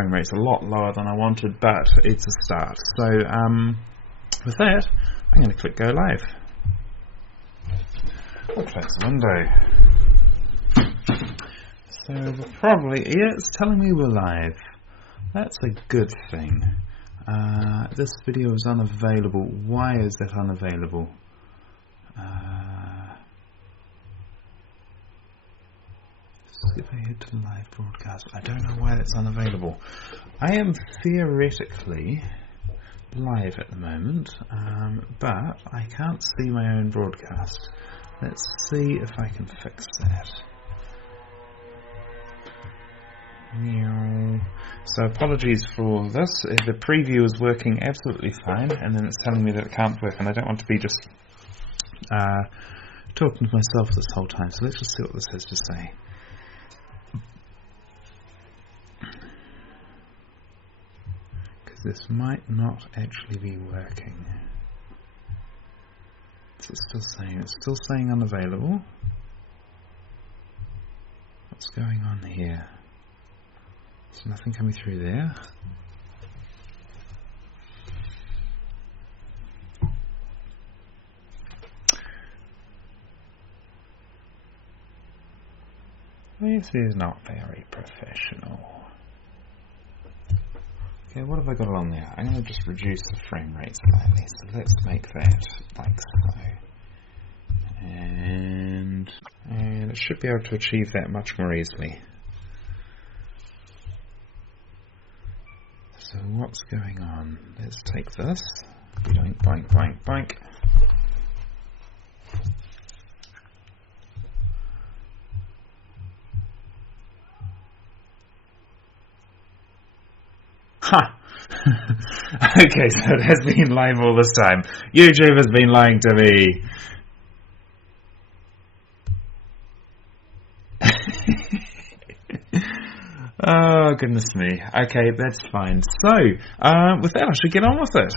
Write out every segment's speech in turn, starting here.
frame rate's a lot lower than I wanted, but it's a start. So with that, I'm going to click Go Live. I'll close the window. So we're probably, yeah, it's telling me we're live. That's a good thing. This video is unavailable. Why is that unavailable? See if I head to live broadcast. I don't know why that's unavailable. I am theoretically live at the moment, but I can't see my own broadcast. Let's see if I can fix that. So apologies for all of this. The preview is working absolutely fine, and then it's telling me that it can't work, and I don't want to be just talking to myself this whole time. So let's just see what this has to say. Because this might not actually be working. It's still saying unavailable. What's going on here? There's nothing coming through there. This is not very professional. Okay, what have I got along there? I'm going to just reduce the frame rate slightly. So let's make that like so. And it should be able to achieve that much more easily. So what's going on? Let's take this. Boink, boink, boink, boink. Ha! Okay, so it has been live all this time. YouTube has been lying to me. Oh, goodness me. Okay, that's fine. So, with that, I should get on with it.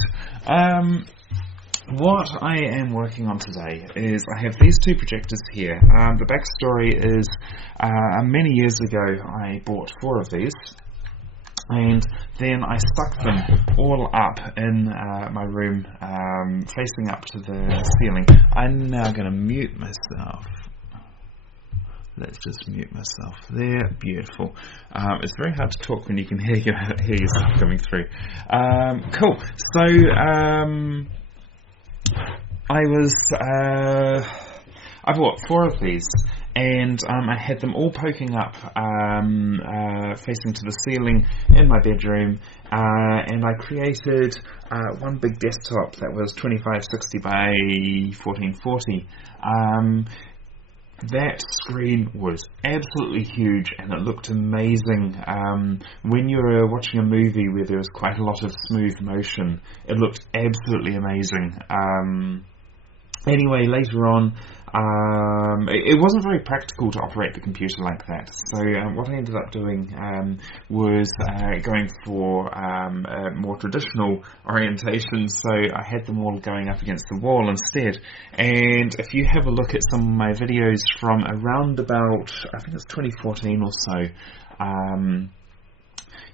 What I am working on today is I have these two projectors here. The backstory is many years ago I bought 4 of these, and then I stuck them all up in my room, facing up to the ceiling. I'm now going to mute myself. Let's just mute myself there. Beautiful. It's very hard to talk when you can hear yourself coming through. Cool. So I bought 4 of these, and I had them all poking up, facing to the ceiling in my bedroom, and I created one big desktop that was 2560 by 1440. That screen was absolutely huge, and it looked amazing. When you were watching a movie where there was quite a lot of smooth motion, it looked absolutely amazing. Anyway, later on, it wasn't very practical to operate the computer like that. So what I ended up doing was going for a more traditional orientation. So I had them all going up against the wall instead. And if you have a look at some of my videos from around about, I think it's 2014 or so,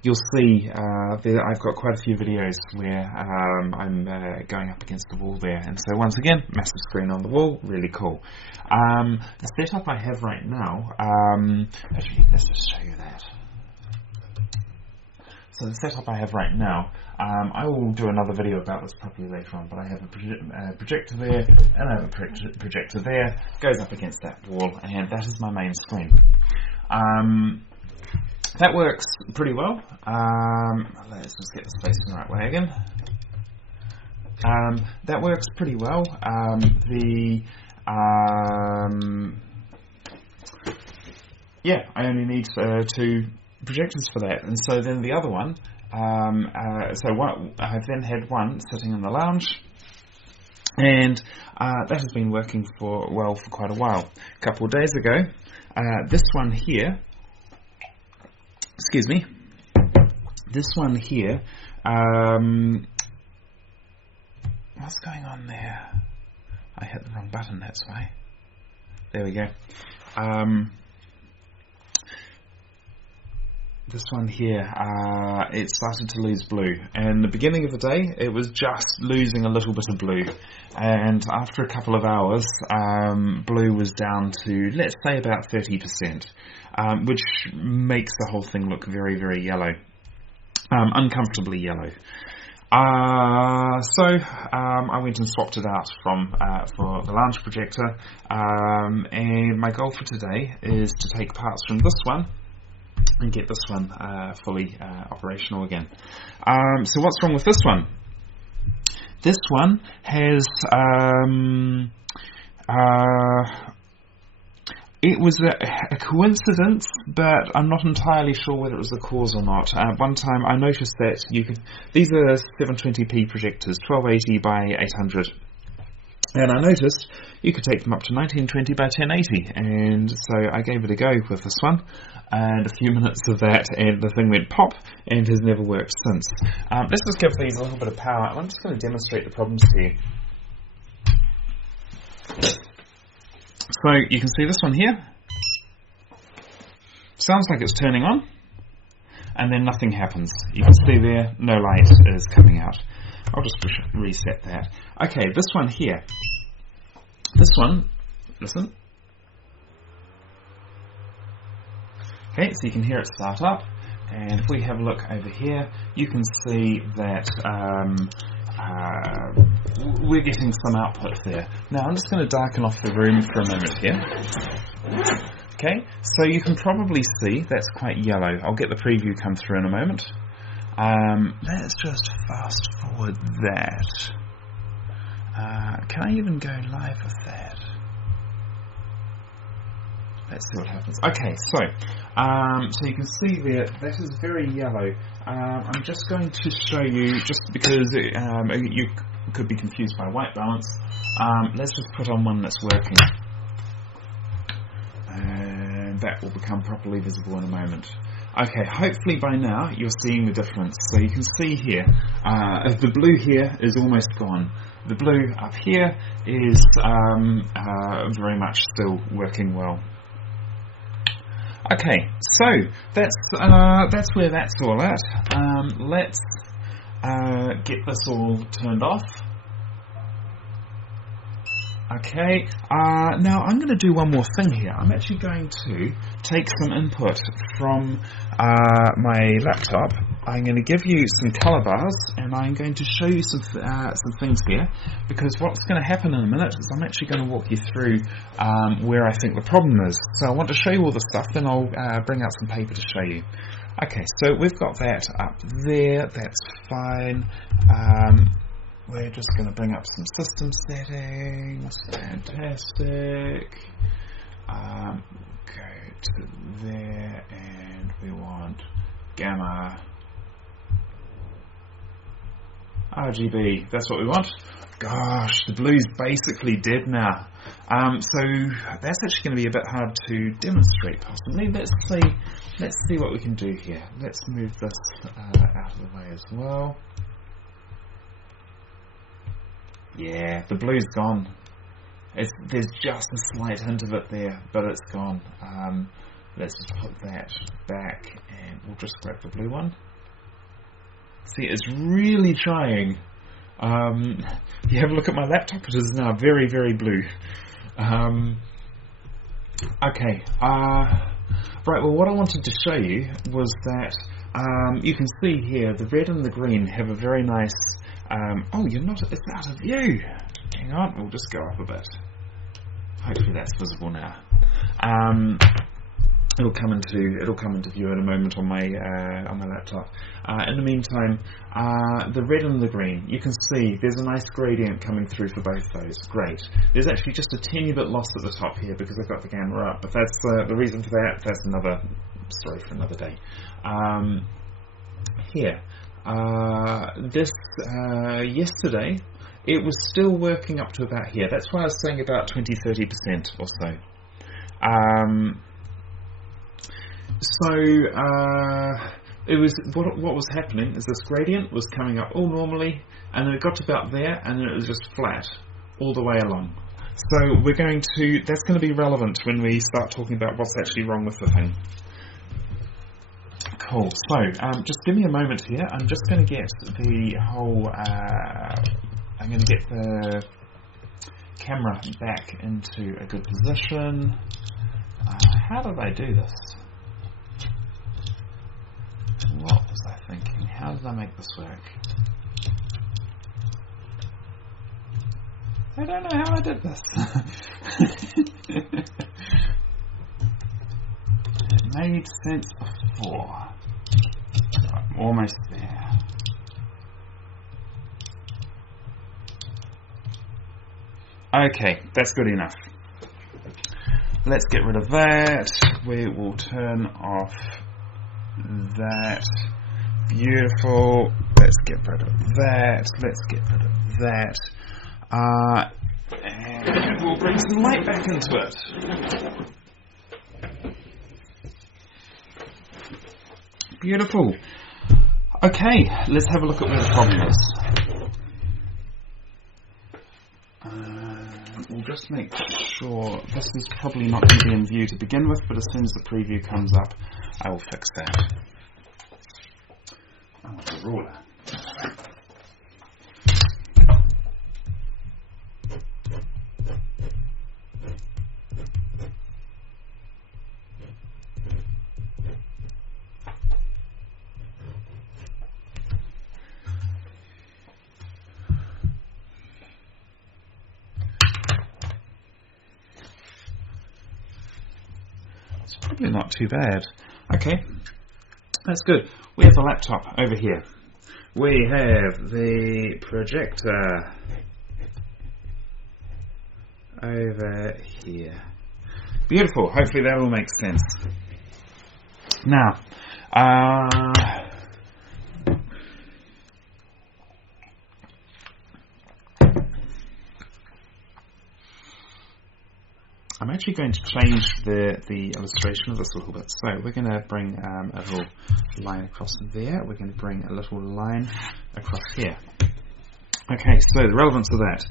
you'll see I've got quite a few videos where I'm going up against the wall there. And so once again, massive screen on the wall, really cool. The setup I have right now, actually let's just show you that. So the setup I have right now, I will do another video about this properly later on, but I have a projector there, and I have a projector there, goes up against that wall, and that is my main screen. That works pretty well. Let's just get the space in the right way again. That works pretty well. Yeah, I only need 2 projectors for that, and so then the other one. I've then had one sitting in the lounge, and that has been working for quite a while. A couple of days ago, this one here. Excuse me. This one here. What's going on there? I hit the wrong button, that's why. There we go. this one here, it started to lose blue. And the beginning of the day, it was just losing a little bit of blue. And after a couple of hours, blue was down to, let's say, about 30%, which makes the whole thing look very, very yellow, uncomfortably yellow. So I went and swapped it out for the large projector, and my goal for today is to take parts from this one and get this one fully operational again. So what's wrong with this one? This one has it was a coincidence, but I'm not entirely sure whether it was the cause or not. One time I noticed that these are 720p projectors, 1280 by 800. And I noticed you could take them up to 1920 by 1080, and so I gave it a go with this one, and a few minutes of that, and the thing went pop, and has never worked since. Let's just give these a little bit of power. I'm just going to demonstrate the problems here. So you can see this one here. Sounds like it's turning on, and then nothing happens. You can see there, no light is coming out. I'll just reset that. Okay, this one here. This one, listen. Okay, so you can hear it start up. And if we have a look over here, you can see that we're getting some output there. Now I'm just going to darken off the room for a moment here. Okay, so you can probably see that's quite yellow. I'll get the preview come through in a moment. Let's just fast forward that. Can I even go live with that? Let's see what happens. Okay, so you can see there, that is very yellow. I'm just going to show you, just because you could be confused by white balance, let's just put on one that's working. And that will become properly visible in a moment. Okay, hopefully by now you're seeing the difference. So you can see here, the blue here is almost gone. The blue up here is very much still working well. Okay, so that's where that's all at. Let's get this all turned off. Okay, now I'm going to do one more thing here. I'm actually going to take some input from my laptop. I'm going to give you some colour bars, and I'm going to show you some things here, because what's going to happen in a minute is I'm actually going to walk you through where I think the problem is. So I want to show you all the stuff, then I'll bring out some paper to show you. Okay, so we've got that up there, that's fine. We're just going to bring up some system settings. Fantastic. Go to there, and we want gamma RGB. That's what we want. Gosh, the blue's basically dead now. So that's actually going to be a bit hard to demonstrate, possibly. Let's see what we can do here. Let's move this out of the way as well. Yeah, the blue's gone. There's just a slight hint of it there, but it's gone. Let's just put that back, and we'll just grab the blue one. See, it's really trying. You have a look at my laptop, it is now very, very blue. Okay, right, well what I wanted to show you was that you can see here the red and the green have a very nice oh, it's out of view. Hang on, we'll just go up a bit. Hopefully that's visible now. It'll come into view in a moment on my laptop. In the meantime, the red and the green, you can see there's a nice gradient coming through for both those. Great. There's actually just a teeny bit lost at the top here because I've got the camera up, but that's the reason for that. That's another story for another day. Here. Yesterday it was still working up to about here. That's why I was saying about 20-30% or so. It was what was happening is this gradient was coming up all normally, and then it got to about there, and then it was just flat all the way along. So that's going to be relevant when we start talking about what's actually wrong with the thing. Cool. So, just give me a moment here. I'm just going to get the whole. I'm going to get the camera back into a good position. How did I do this? What was I thinking? How did I make this work? I don't know how I did this. It made sense before. I'm almost there. Okay, that's good enough. Let's get rid of that. We will turn off that. Beautiful. Let's get rid of that. Let's get rid of that. And we'll bring some light back into it. Beautiful. Okay, let's have a look at where the problem is. We'll just make sure this is probably not going to be in view to begin with, but as soon as the preview comes up, I will fix that. I want a ruler. It's probably not too bad. Okay, that's good. We have the laptop over here. We have the projector over here. Beautiful. Hopefully that all makes sense. Now, I'm actually going to change the illustration of this a little bit. So we're going to bring a little line across there. We're going to bring a little line across here. Okay, so the relevance of that.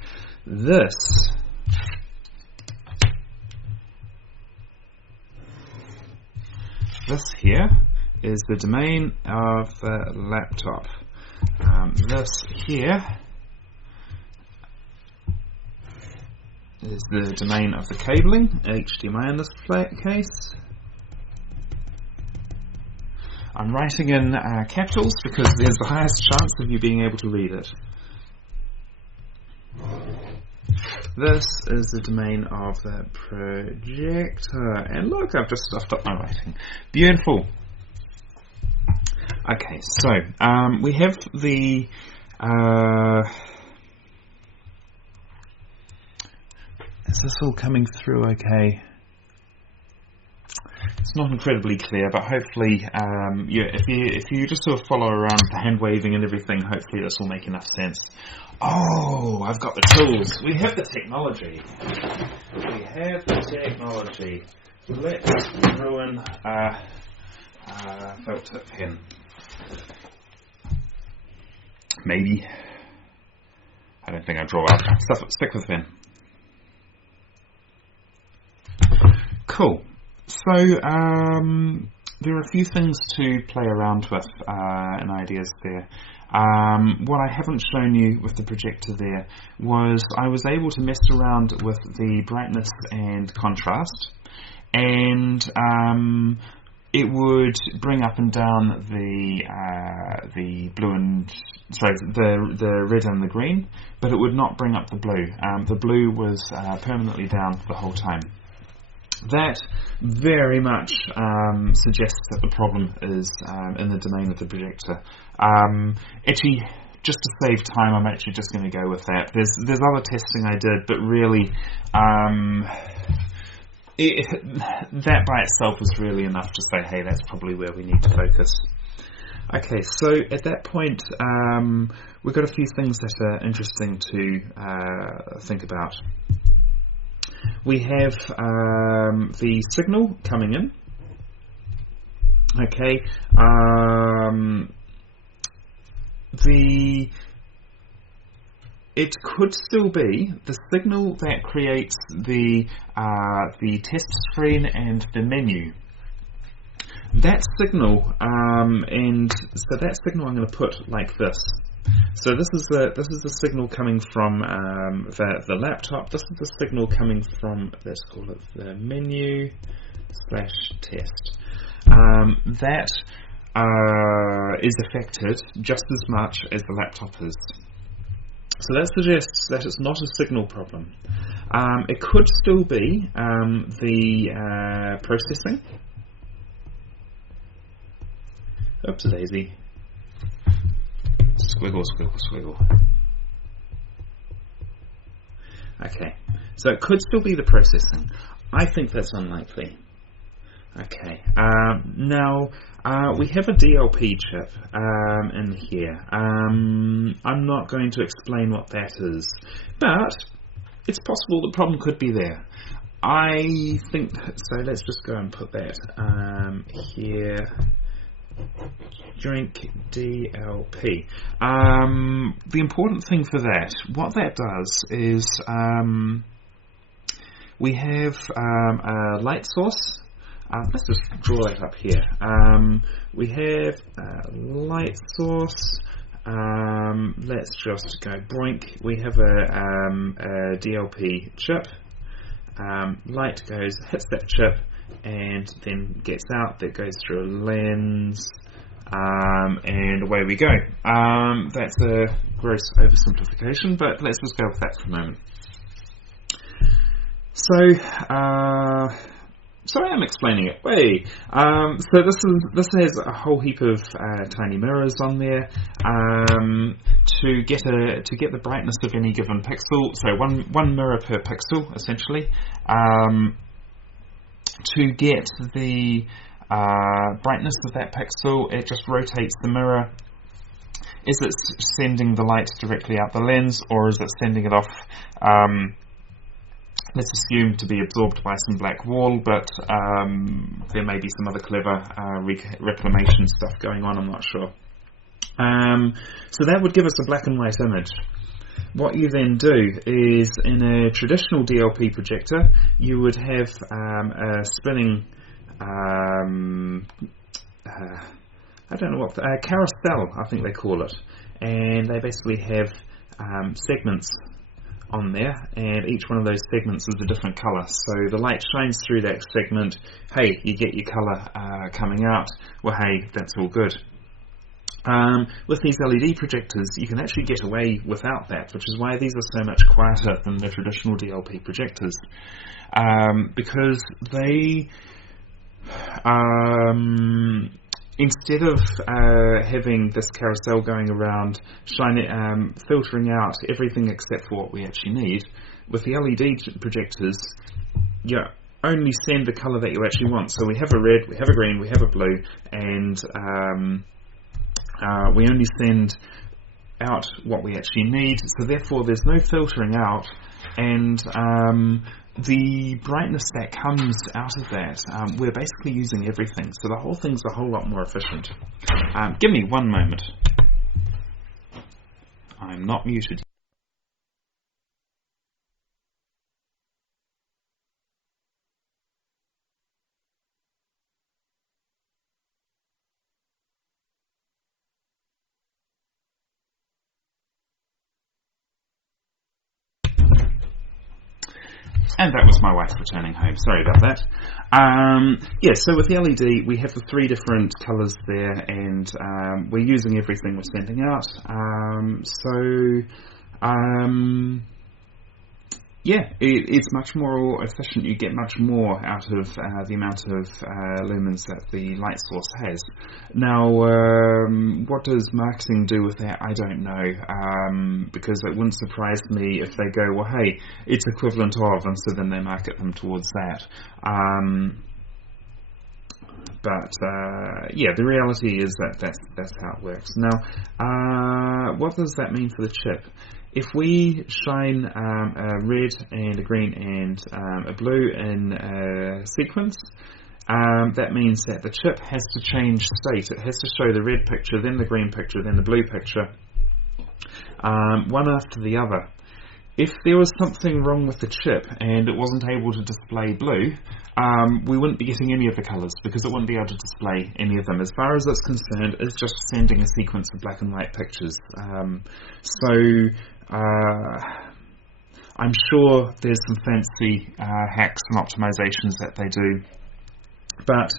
This here is the domain of the laptop. This here is the domain of the cabling, HDMI in this case. I'm writing in capitals because there's the highest chance of you being able to read it. This is the domain of the projector. And look, I've just stuffed up my writing. Beautiful. Okay, so we have the is this all coming through okay? It's not incredibly clear, but hopefully, if you just sort of follow around the hand waving and everything, hopefully this will make enough sense. Oh, I've got the tools. We have the technology. We have the technology. Let's ruin a felt tip pen. Maybe. I don't think I draw out. Stick with the pen. Cool. So, there are a few things to play around with and ideas there. What I haven't shown you with the projector there was I was able to mess around with the brightness and contrast, and it would bring up and down the blue and the red and the green, but it would not bring up the blue. The blue was permanently down the whole time. That very much suggests that the problem is in the domain of the projector. Actually, just to save time, I'm actually just going to go with that. There's other testing I did, but really, that by itself was really enough to say, hey, that's probably where we need to focus. Okay, so at that point, we've got a few things that are interesting to think about. We have the signal coming in. Okay, it could still be the signal that creates the test screen and the menu. that signal, and so that signal I'm going to put like this. So this is the signal coming from the laptop. This is the signal coming from, let's call it the menu / test. That is affected just as much as the laptop is. So that suggests that it's not a signal problem. It could still be the processing. Oops, daisy. Squiggle, squiggle, squiggle. Okay, so it could still be the processing. I think that's unlikely. Okay, now we have a DLP chip in here. I'm not going to explain what that is, but it's possible the problem could be there. I think, so let's just go and put that here. Drink DLP. The important thing for that, what that does is we have a light source. Let's just draw that up here. We have a light source. Let's just go broink. We have a DLP chip. Light hits that chip and then gets out. That goes through a lens, and away we go. That's a gross oversimplification, but let's just go with that for a moment. So, sorry, I'm explaining it. So this has a whole heap of tiny mirrors on there to get the brightness of any given pixel. So one mirror per pixel, essentially. To get the brightness of that pixel, it just rotates the mirror. Is it sending the light directly out the lens, or is it sending it off? Let's assume to be absorbed by some black wall, but there may be some other clever reclamation stuff going on, I'm not sure. So that would give us a black and white image. What you then do is, in a traditional DLP projector, you would have a spinning, I don't know what, carousel, I think they call it, and they basically have segments on there, and each one of those segments is a different colour. So the light shines through that segment. Hey, you get your colour coming out. Well, hey, that's all good. With these LED projectors, you can actually get away without that, which is why these are so much quieter than the traditional DLP projectors, because they instead of having this carousel going around, filtering out everything except for what we actually need, with the LED projectors, you only send the colour that you actually want. So we have a red, we have a green, we have a blue, and we only send out what we actually need. So therefore there's no filtering out, and the brightness that comes out of that, we're basically using everything, so the whole thing's a whole lot more efficient. Give me one moment. I'm not muted. And that was my wife returning home. Sorry about that. Yeah, so with the LED, we have the three different colours there, and we're using everything we're sending out. Yeah, it's much more efficient. You get much more out of the amount of lumens that the light source has. Now, what does marketing do with that? I don't know, because it wouldn't surprise me if they go, well, hey, it's equivalent of, and so then they market them towards that. Yeah, the reality is that that's how it works. Now, what does that mean for the chip? If we shine a red and a green and a blue in a sequence, that means that the chip has to change state. It has to show the red picture, then the green picture, then the blue picture, one after the other. if there was something wrong with the chip and it wasn't able to display blue, we wouldn't be getting any of the colours because it wouldn't be able to display any of them. As far as it's concerned, it's just sending a sequence of black and white pictures. I'm sure there's some fancy hacks and optimizations that they do, but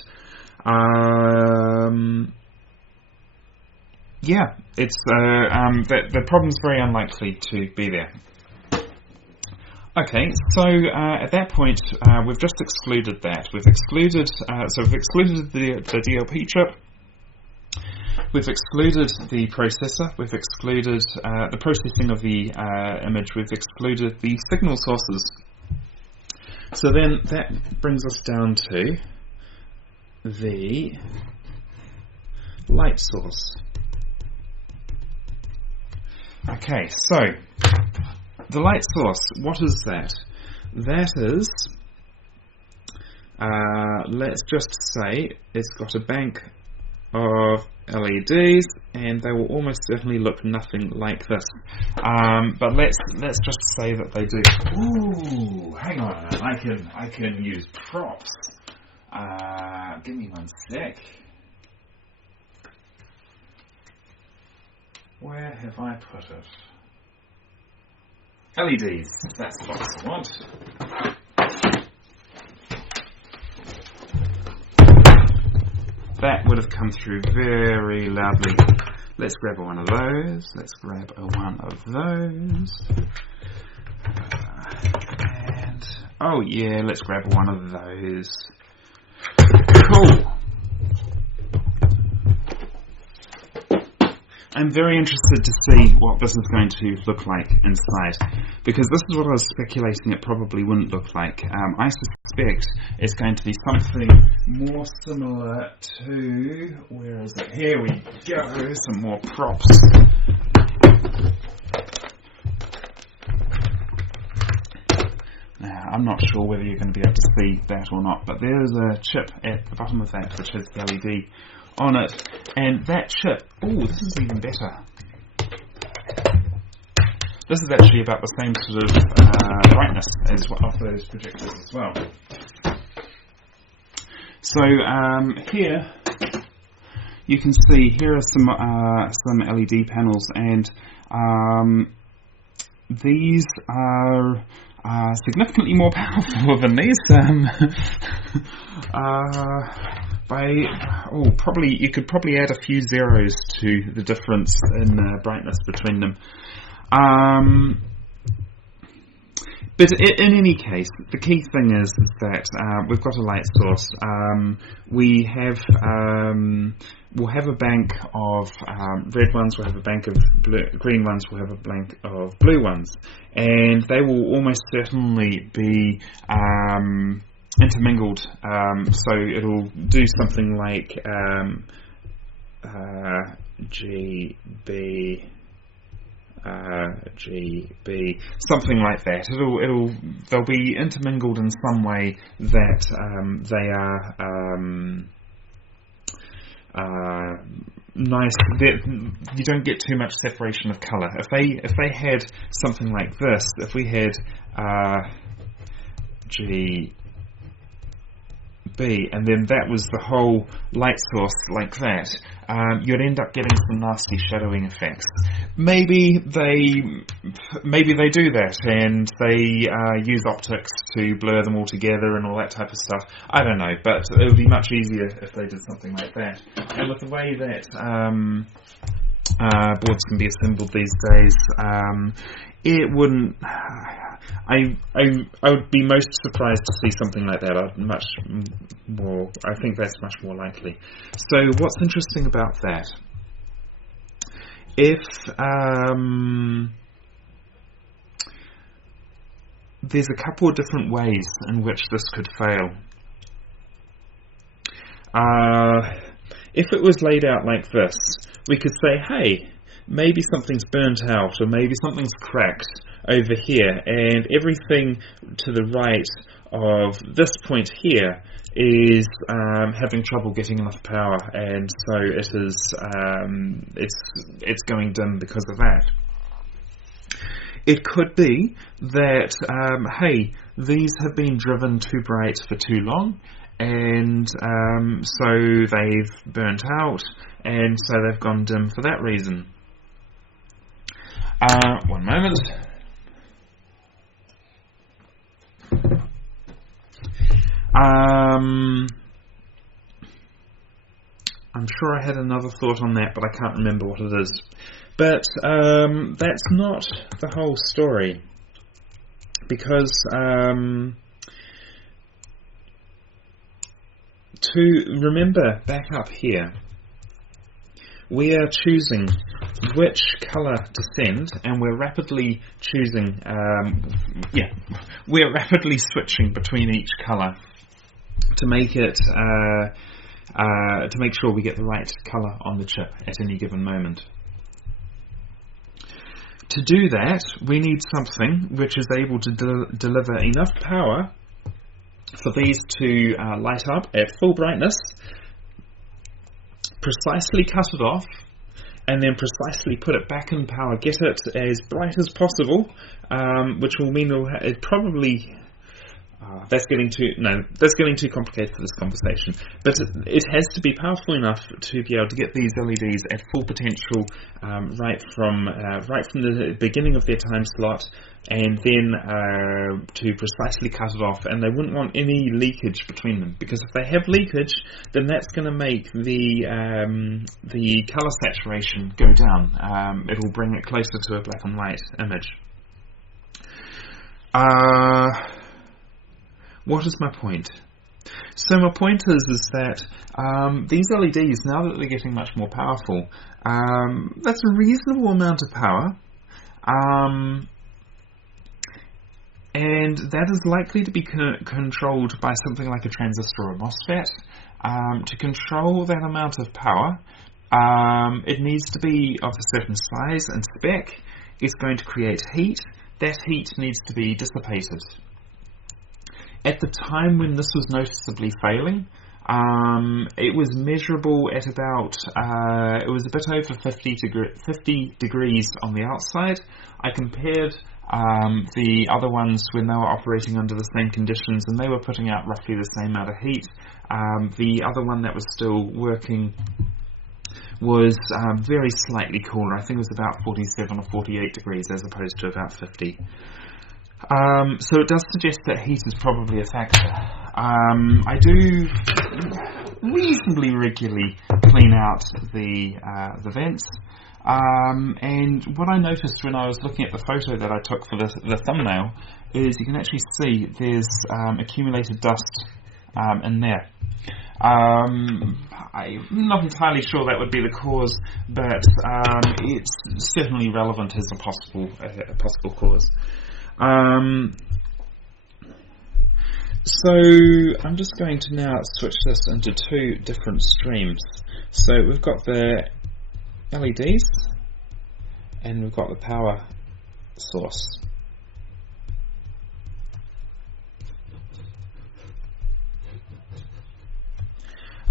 yeah, it's the problem's very unlikely to be there. Okay, so at that point, we've just excluded that. We've excluded the DLP chip. We've excluded the processor. We've excluded the processing of the image. We've excluded the signal sources. So then that brings us down to the light source. Okay, so the light source, what is that? That is, let's just say it's got a bank of LEDs, and they will almost certainly look nothing like this. But let's just say that they do. Ooh, hang on, I can use props. Give me one sec. Where have I put it? LEDs, that's what I want. That would have come through very loudly. Let's grab one of those. Let's grab one of those. And, oh yeah, let's grab one of those. Cool. I'm very interested to see what this is going to look like inside, because this is what I was speculating it probably wouldn't look like. I suspect it's going to be something more similar to, where is it? Here we go, some more props. Now, I'm not sure whether you're going to be able to see that or not, but there's a chip at the bottom of that which has the LED on it, and that chip, oh, this is even better. This is actually about the same sort of brightness as of those projectors as well. So here you can see here are some LED panels, and these are significantly more powerful than these. You could probably add a few zeros to the difference in brightness between them. But in any case, the key thing is that we've got a light source. We'll have a bank of red ones, we'll have a bank of green ones, we'll have a bank of blue ones, and they will almost certainly be intermingled, so it'll do something like GB, something like that. They'll be intermingled in some way that they are nice. You don't get too much separation of colour. If they had something like this, if we had GB, and then that was the whole light source like that, you'd end up getting some nasty shadowing effects. Maybe they do that and they use optics to blur them all together and all that type of stuff. I don't know, but it would be much easier if they did something like that. And with the way that boards can be assembled these days, it wouldn't. I would be most surprised to see something like that. I think that's much more likely. So what's interesting about that? If there's a couple of different ways in which this could fail. If it was laid out like this, we could say, hey, maybe something's burnt out, or maybe something's cracked over here, and everything to the right of this point here is having trouble getting enough power, and so it is it's going dim because of that. it could be that, hey, these have been driven too bright for too long, and so they've burnt out, and so they've gone dim for that reason. One moment. I'm sure I had another thought on that, but I can't remember what it is. But that's not the whole story, because to remember back up here, we are choosing which colour to send, and we're rapidly choosing, we're rapidly switching between each colour to make it, to make sure we get the right colour on the chip at any given moment. To do that, we need something which is able to deliver enough power for these to light up at full brightness, precisely cut it off, and then precisely put it back in power, get it as bright as possible, which will mean it probably... that's getting too complicated for this conversation. But it has to be powerful enough to be able to get these LEDs at full potential right from the beginning of their time slot, and then to precisely cut it off. And they wouldn't want any leakage between them, because if they have leakage, then that's going to make the color saturation go down. It will bring it closer to a black and white image. What is my point? So my point is that these LEDs, now that they're getting much more powerful, that's a reasonable amount of power, and that is likely to be controlled by something like a transistor or a MOSFET. To control that amount of power, it needs to be of a certain size and spec. It's going to create heat. That heat needs to be dissipated. At the time when this was noticeably failing, it was measurable at about, it was a bit over 50 degrees on the outside. I compared the other ones when they were operating under the same conditions, and they were putting out roughly the same amount of heat. The other one that was still working was very slightly cooler. I think it was about 47 or 48 degrees as opposed to about 50. So it does suggest that heat is probably a factor. I do reasonably regularly clean out the vents, and what I noticed when I was looking at the photo that I took for the thumbnail is you can actually see there's accumulated dust in there. I'm not entirely sure that would be the cause, but it's certainly relevant as a possible cause. So I'm just going to now switch this into two different streams. So we've got the LEDs and we've got the power source.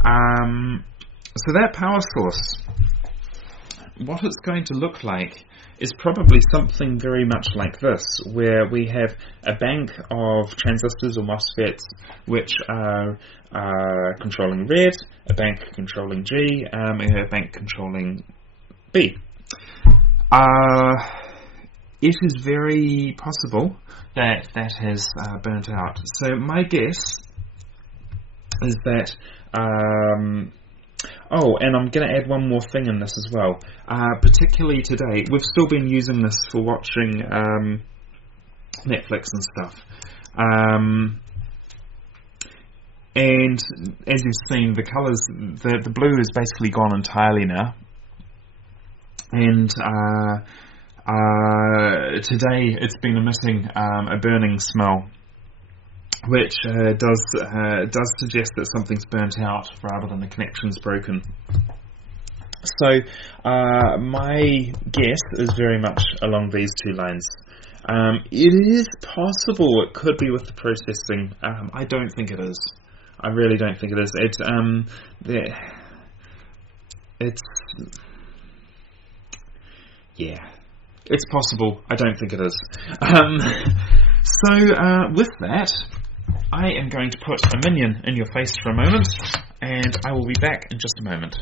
So that power source, what it's going to look like is probably something very much like this, where we have a bank of transistors or MOSFETs which are controlling red, a bank controlling G, and a bank controlling B. It is very possible that that has burnt out. So my guess is that and I'm going to add one more thing in this as well. Particularly today, we've still been using this for watching Netflix and stuff. And as you've seen, the colours, the blue is basically gone entirely now. And today it's been emitting a burning smell, which does suggest that something's burnt out rather than the connection's broken. So my guess is very much along these two lines. It is possible it could be with the processing. I don't think it is. I really don't think it is. It's possible. I don't think it is. With that, I am going to put a minion in your face for a moment, and I will be back in just a moment.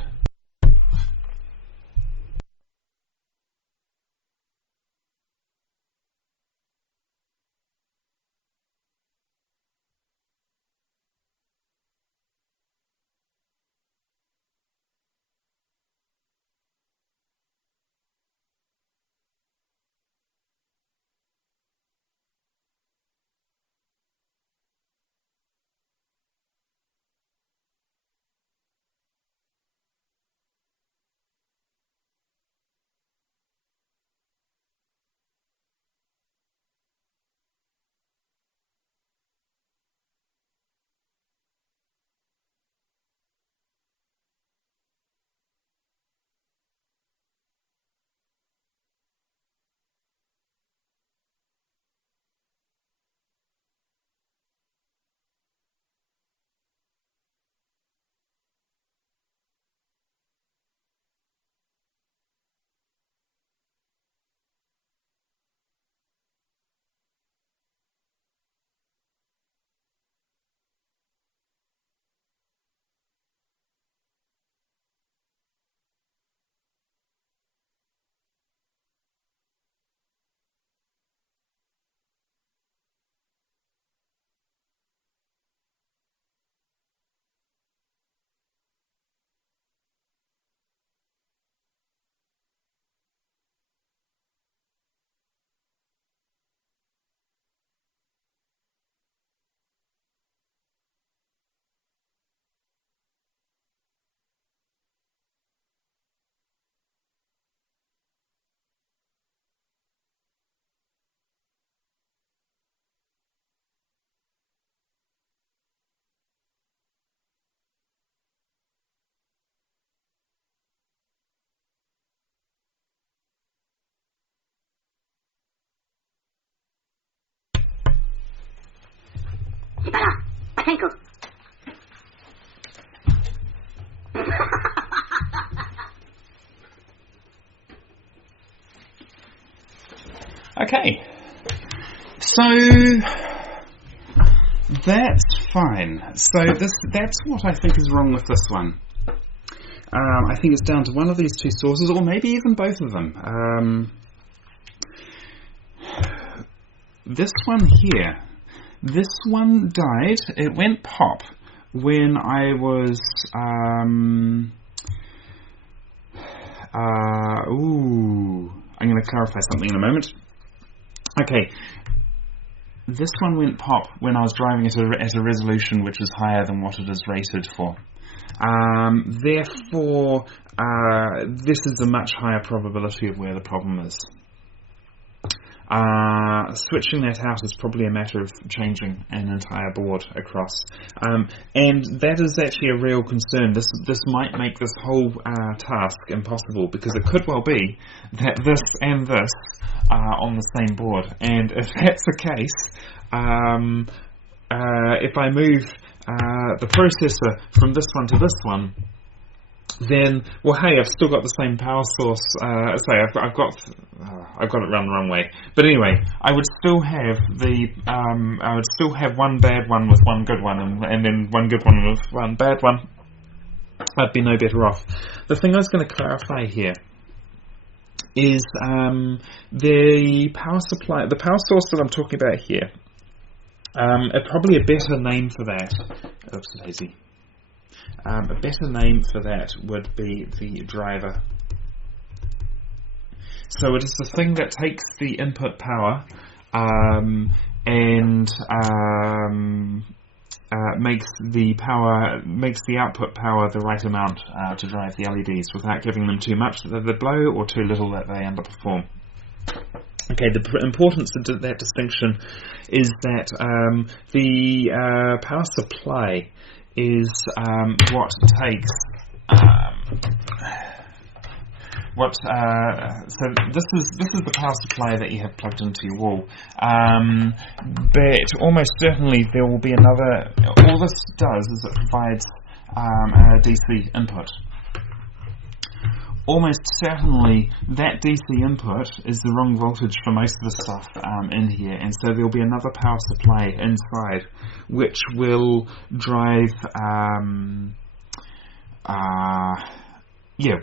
Okay, so that's fine. So that's what I think is wrong with this one. I think it's down to one of these two sources, or maybe even both of them. This one here, this one died. It went pop when I was I'm going to clarify something in a moment. Okay, this one went pop when I was driving it at a resolution which is higher than what it is rated for. Therefore, this is a much higher probability of where the problem is. Switching that out is probably a matter of changing an entire board across, and that is actually a real concern. This might make this whole task impossible, because it could well be that this and this are on the same board, and if that's the case, if I move the processor from this one to this one, then, well, hey, I've still got the same power source. Sorry, I've got it run the wrong way. But anyway, I would still have one bad one with one good one, and then one good one with one bad one. I'd be no better off. The thing I was going to clarify here is the power supply, the power source that I'm talking about here. Probably a better name for that. Oops, daisy. A better name for that would be the driver. So it is the thing that takes the input power and makes the output power the right amount to drive the LEDs without giving them too much that they blow or too little that they underperform. Okay, the importance of that distinction is that the power supply is what takes so this is the power supply that you have plugged into your wall, but almost certainly there will be another. All this does is it provides a DC input. almost certainly that DC input is the wrong voltage for most of the stuff in here, and so there'll be another power supply inside which will drive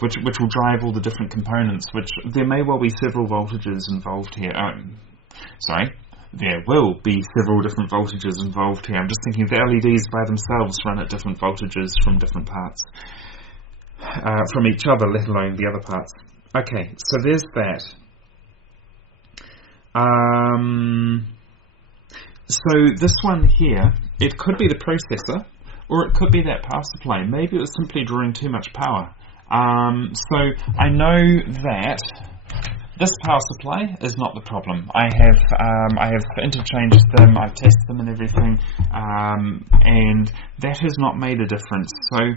which will drive all the different components, which there may well be several voltages involved here. There will be several different voltages involved here. I'm just thinking the LEDs by themselves run at different voltages from different parts. From each other, let alone the other parts. Okay, so there's that. So this one here, it could be the processor, or it could be that power supply. Maybe it was simply drawing too much power. So I know that this power supply is not the problem. I have interchanged them, I've tested them and everything, and that has not made a difference. So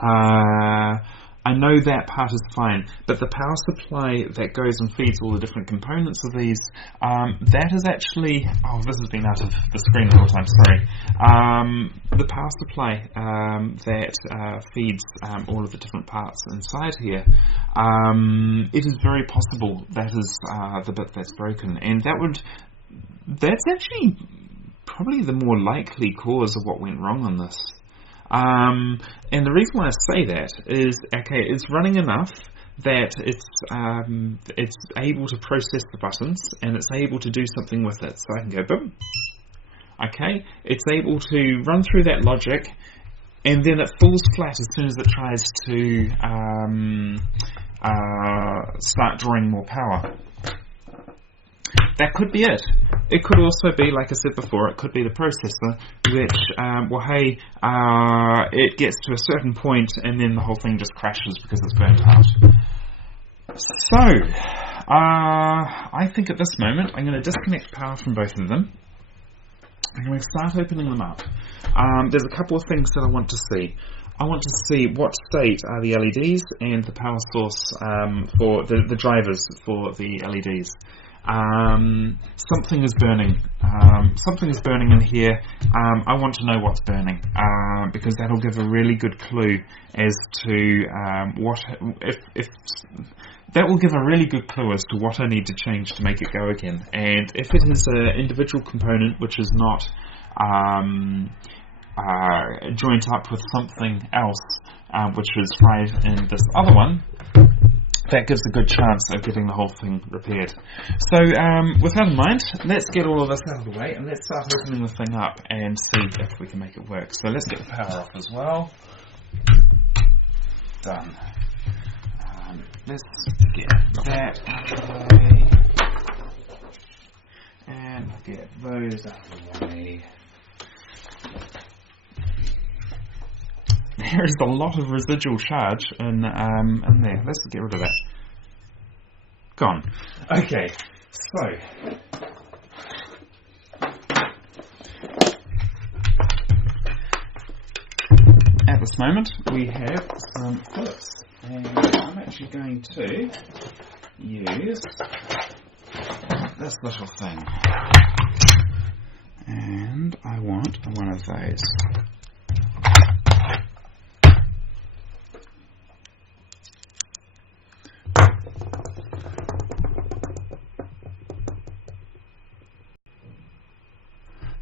I know that part is fine, but the power supply that goes and feeds all the different components of these, that is actually, this has been out of the screen the whole time, sorry. The power supply that feeds all of the different parts inside here, it is very possible that is the bit that's broken, and that's actually probably the more likely cause of what went wrong on this. And the reason why I say that is, okay, it's running enough that it's able to process the buttons and it's able to do something with it. So I can go boom. Okay, it's able to run through that logic, and then it falls flat as soon as it tries to start drawing more power. That could be it. It could also be, like I said before, it could be the processor, which, it gets to a certain point and then the whole thing just crashes because it's burnt out. So, I think at this moment I'm going to disconnect power from both of them. I'm going to start opening them up. There's a couple of things that I want to see. I want to see what state are the LEDs and the power source for the drivers for the LEDs. Something is burning. Something is burning in here. I want to know what's burning because that'll give a really good clue as to that will give a really good clue as to what I need to change to make it go again. And if it is an individual component which is not joined up with something else which is right in this other one, that gives a good chance of getting the whole thing repaired. So, with that in mind, let's get all of this out of the way and let's start opening the thing up and see if we can make it work. So let's get the power off as well. Done. Let's get that out of the way. And get those out of the way. There is a lot of residual charge in there. Let's get rid of that. Gone. Okay, so at this moment we have some Phillips, and I'm actually going to use this little thing, and I want one of those.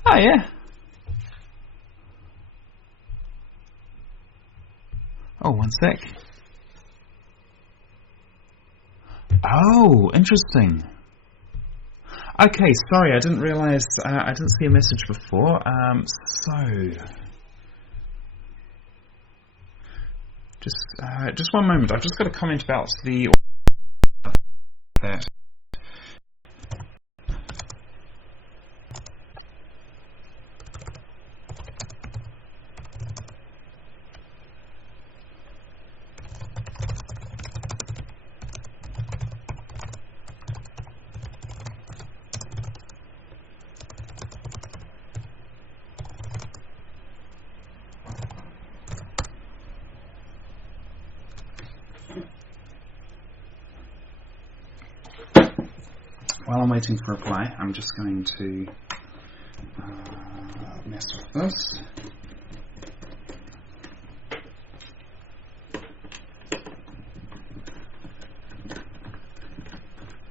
Oh, yeah. Oh, one sec. Oh, interesting. Okay, sorry, I didn't realise, I didn't see a message before. Just one moment. I've just got a comment about the that. While I'm waiting for a reply, I'm just going to mess with this.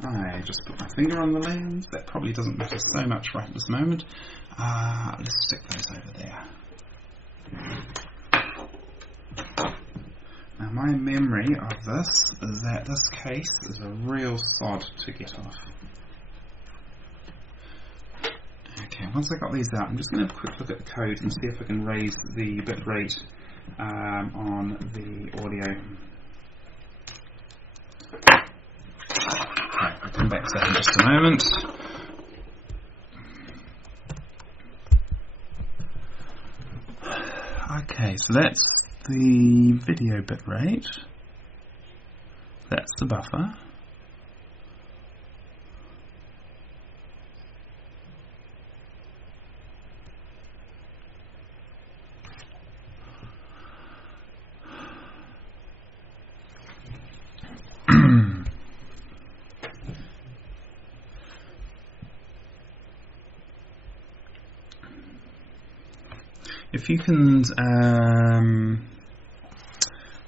I just put my finger on the lens. That probably doesn't matter so much right at this moment. Let's stick those over there. Now my memory of this is that this case is a real sod to get off. Okay, once I got these out, I'm just going to have a quick look at the code and see if I can raise the bit rate on the audio. Okay, I'll come back to that in just a moment. Okay, so that's the video bitrate. That's the buffer. If you can,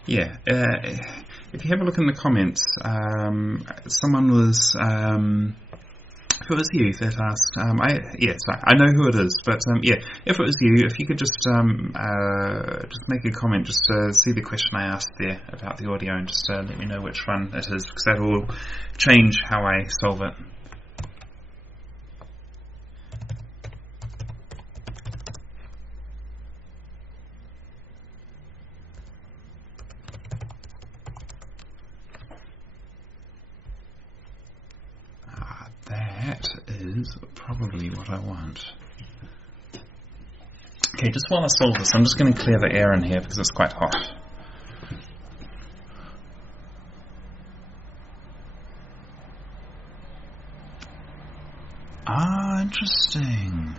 if you have a look in the comments, someone was, if it was you that asked, I know who it is, but if it was you, if you could just make a comment, just to see the question I asked there about the audio, and just let me know which one it is, because that will change how I solve it. That is probably what I want. Okay, just while I solve this, I'm just going to clear the air in here because it's quite hot. Ah, interesting.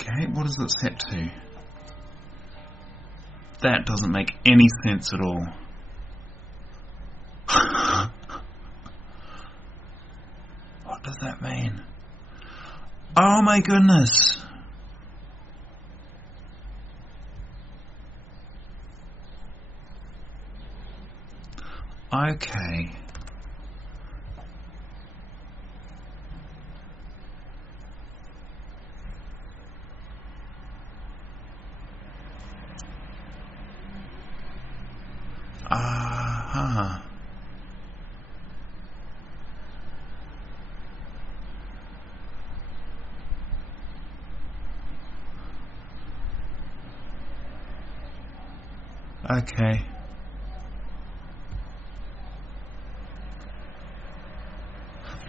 Okay, what is it set to? That doesn't make any sense at all. What does that mean? Oh my goodness! Okay. Aha. Okay.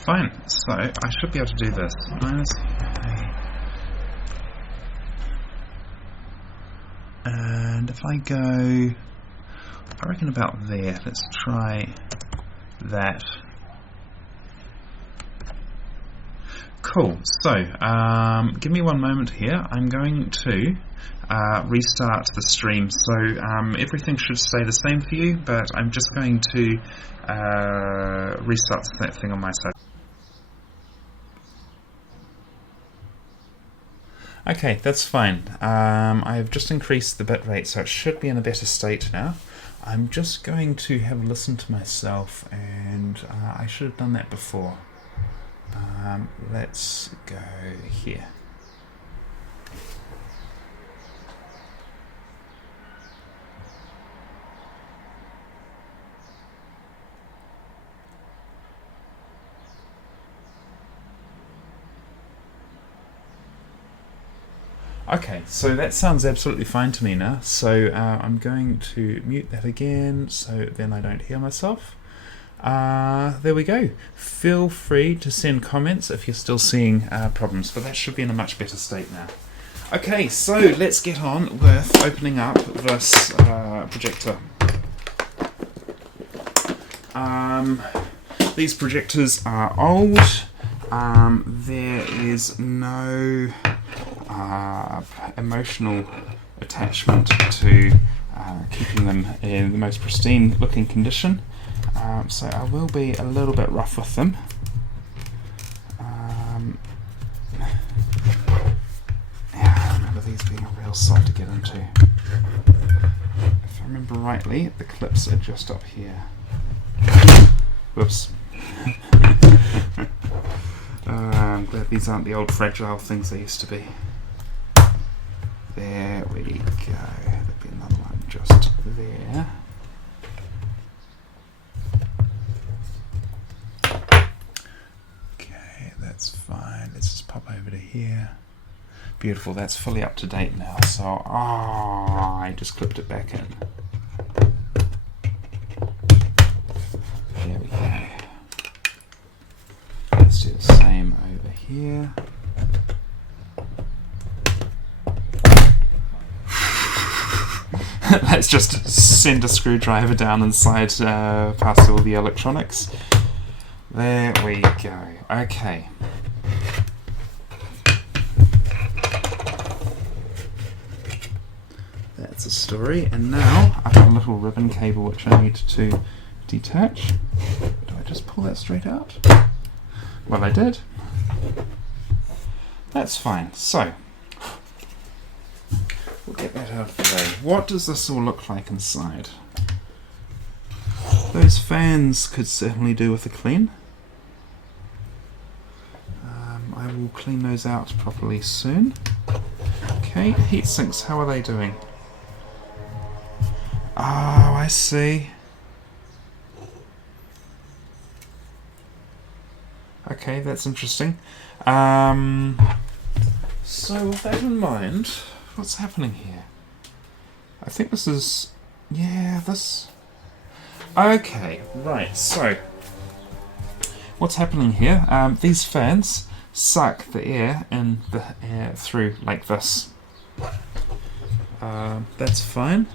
Fine, so I should be able to do this. Minus A. And if I go, I reckon about there, let's try that. Cool, so give me one moment here. I'm going to restart the stream, so everything should stay the same for you, but I'm just going to restart that thing on my side. Okay, that's fine. I've just increased the bitrate, so it should be in a better state now. I'm just going to have a listen to myself, and I should have done that before. Let's go here. Okay, so that sounds absolutely fine to me now. So I'm going to mute that again, so then I don't hear myself. There we go. Feel free to send comments if you're still seeing problems, but that should be in a much better state now. Okay, so let's get on with opening up this projector. These projectors are old. There is no emotional attachment to keeping them in the most pristine looking condition, so I will be a little bit rough with them. these being a real sod to get into. If I remember rightly, the clips are just up here. Whoops. I'm glad these aren't the old fragile things they used to be. There we go. There'll be another one just there. Okay, that's fine. Let's just pop over to here. Beautiful, that's fully up to date now. So, I just clipped it back in. There we go. Let's do the same over here. Let's just send a screwdriver down inside past all the electronics. There we go. Okay. That's a story. And now I've got a little ribbon cable which I need to detach. Do I just pull that straight out? Well, I did. That's fine. So, we'll get that out of the way. What does this all look like inside? Those fans could certainly do with a clean. I will clean those out properly soon. Okay, heat sinks, how are they doing? Oh, I see. Okay, that's interesting. So with that in mind, what's happening here? I think this is... yeah, this... okay, right, so... what's happening here? These fans suck the air in the air through like this. That's fine.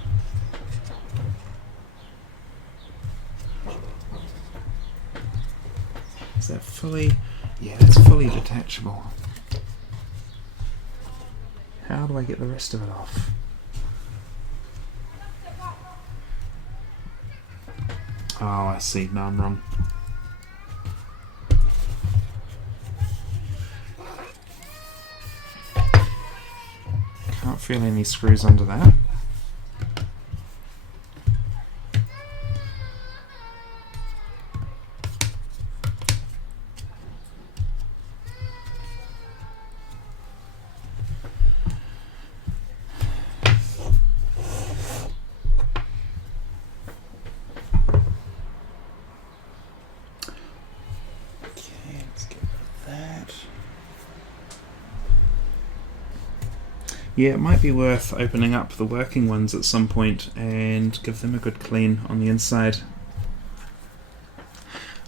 Is that fully... yeah, that's fully detachable. How do I get the rest of it off? Oh, I see. No, I'm wrong. Can't feel any screws under that. Yeah, it might be worth opening up the working ones at some point and give them a good clean on the inside.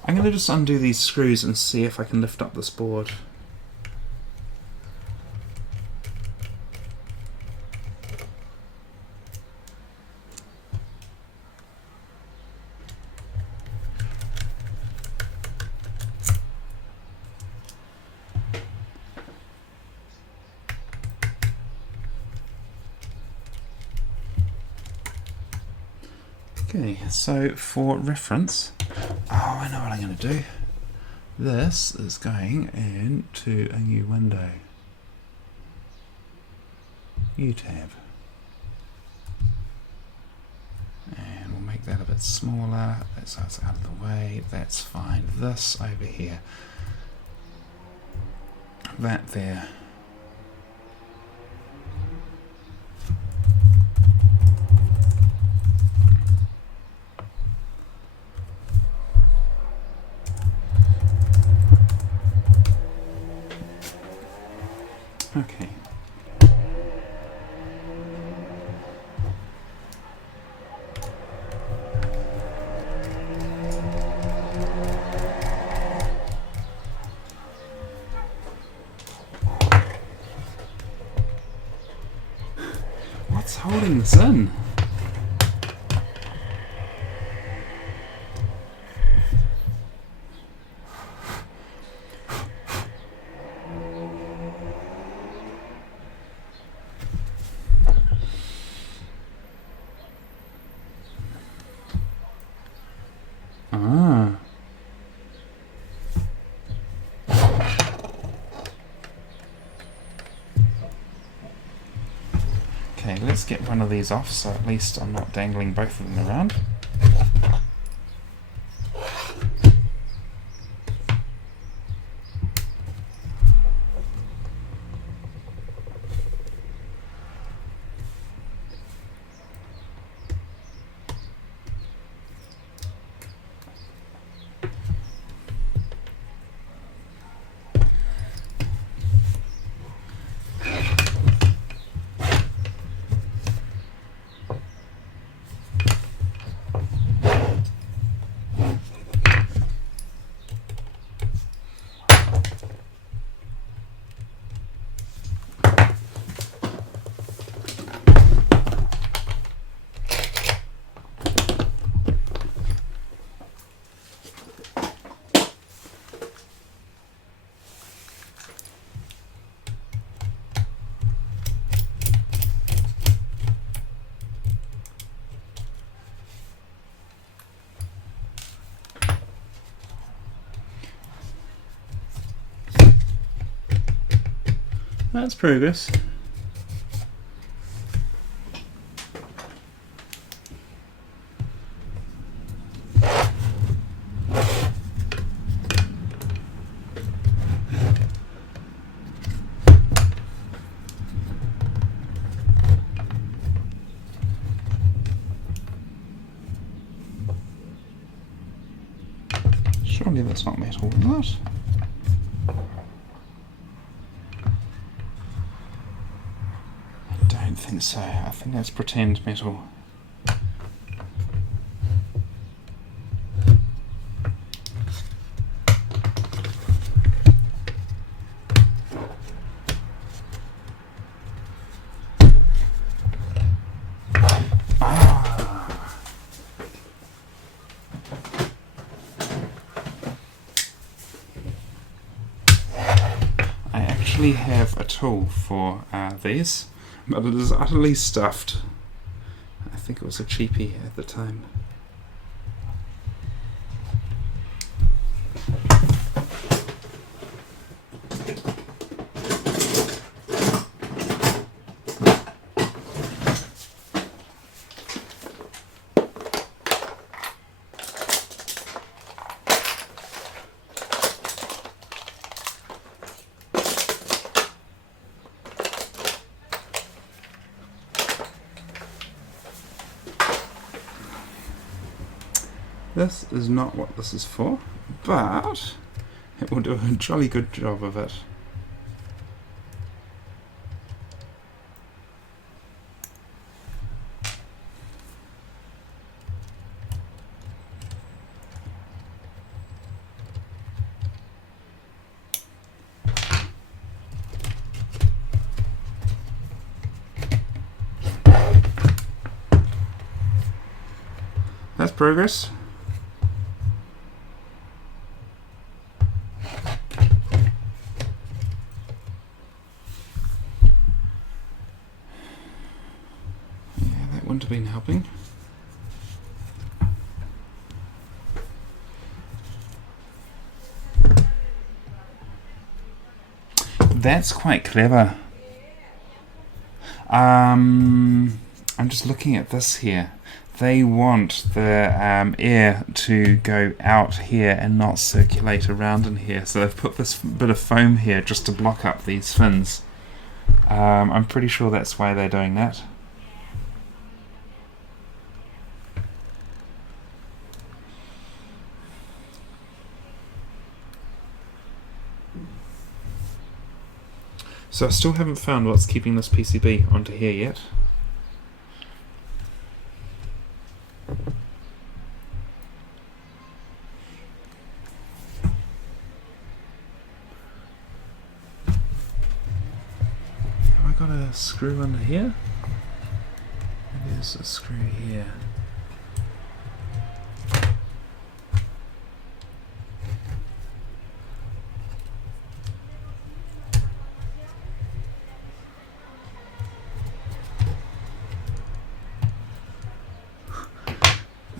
I'm going to just undo these screws and see if I can lift up this board. Okay, so for reference, oh, I know what I'm going to do. This is going into a new window. New tab. And we'll make that a bit smaller, so it's out of the way, that's fine. This over here. That there. Okay. What's holding this in? Ah. Okay, let's get one of these off so at least I'm not dangling both of them around. That's progress. Surely that's not metal, is it? I don't think so. I think that's pretend metal. I have a tool for these, but it is utterly stuffed. I think it was a cheapie at the time. This is not what this is for, but it will do a jolly good job of it. That's progress. Wouldn't have been helping. That's quite clever. I'm just looking at this here. They want the air to go out here and not circulate around in here, so they've put this bit of foam here just to block up these fins. I'm pretty sure that's why they're doing that. So I still haven't found what's keeping this PCB onto here yet. Have I got a screw under here? There's a screw here.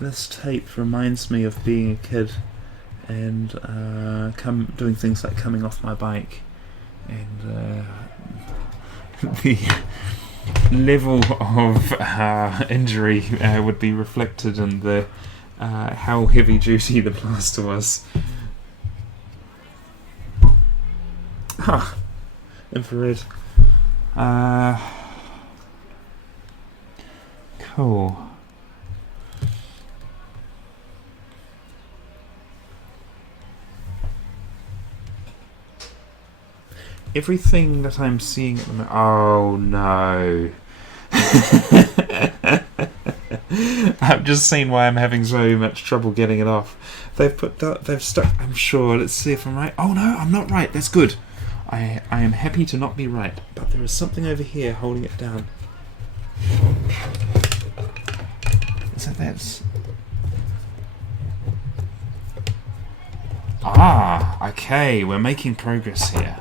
This tape reminds me of being a kid and doing things like coming off my bike and the level of injury would be reflected in the how heavy duty the plaster was. Infrared. Cool. Everything that I'm seeing. Oh no. I've just seen why I'm having so much trouble getting it off. They've stuck. I'm sure. Let's see if I'm right. Oh no, I'm not right. That's good. I am happy to not be right, but there is something over here holding it down. Is that? Okay. We're making progress here.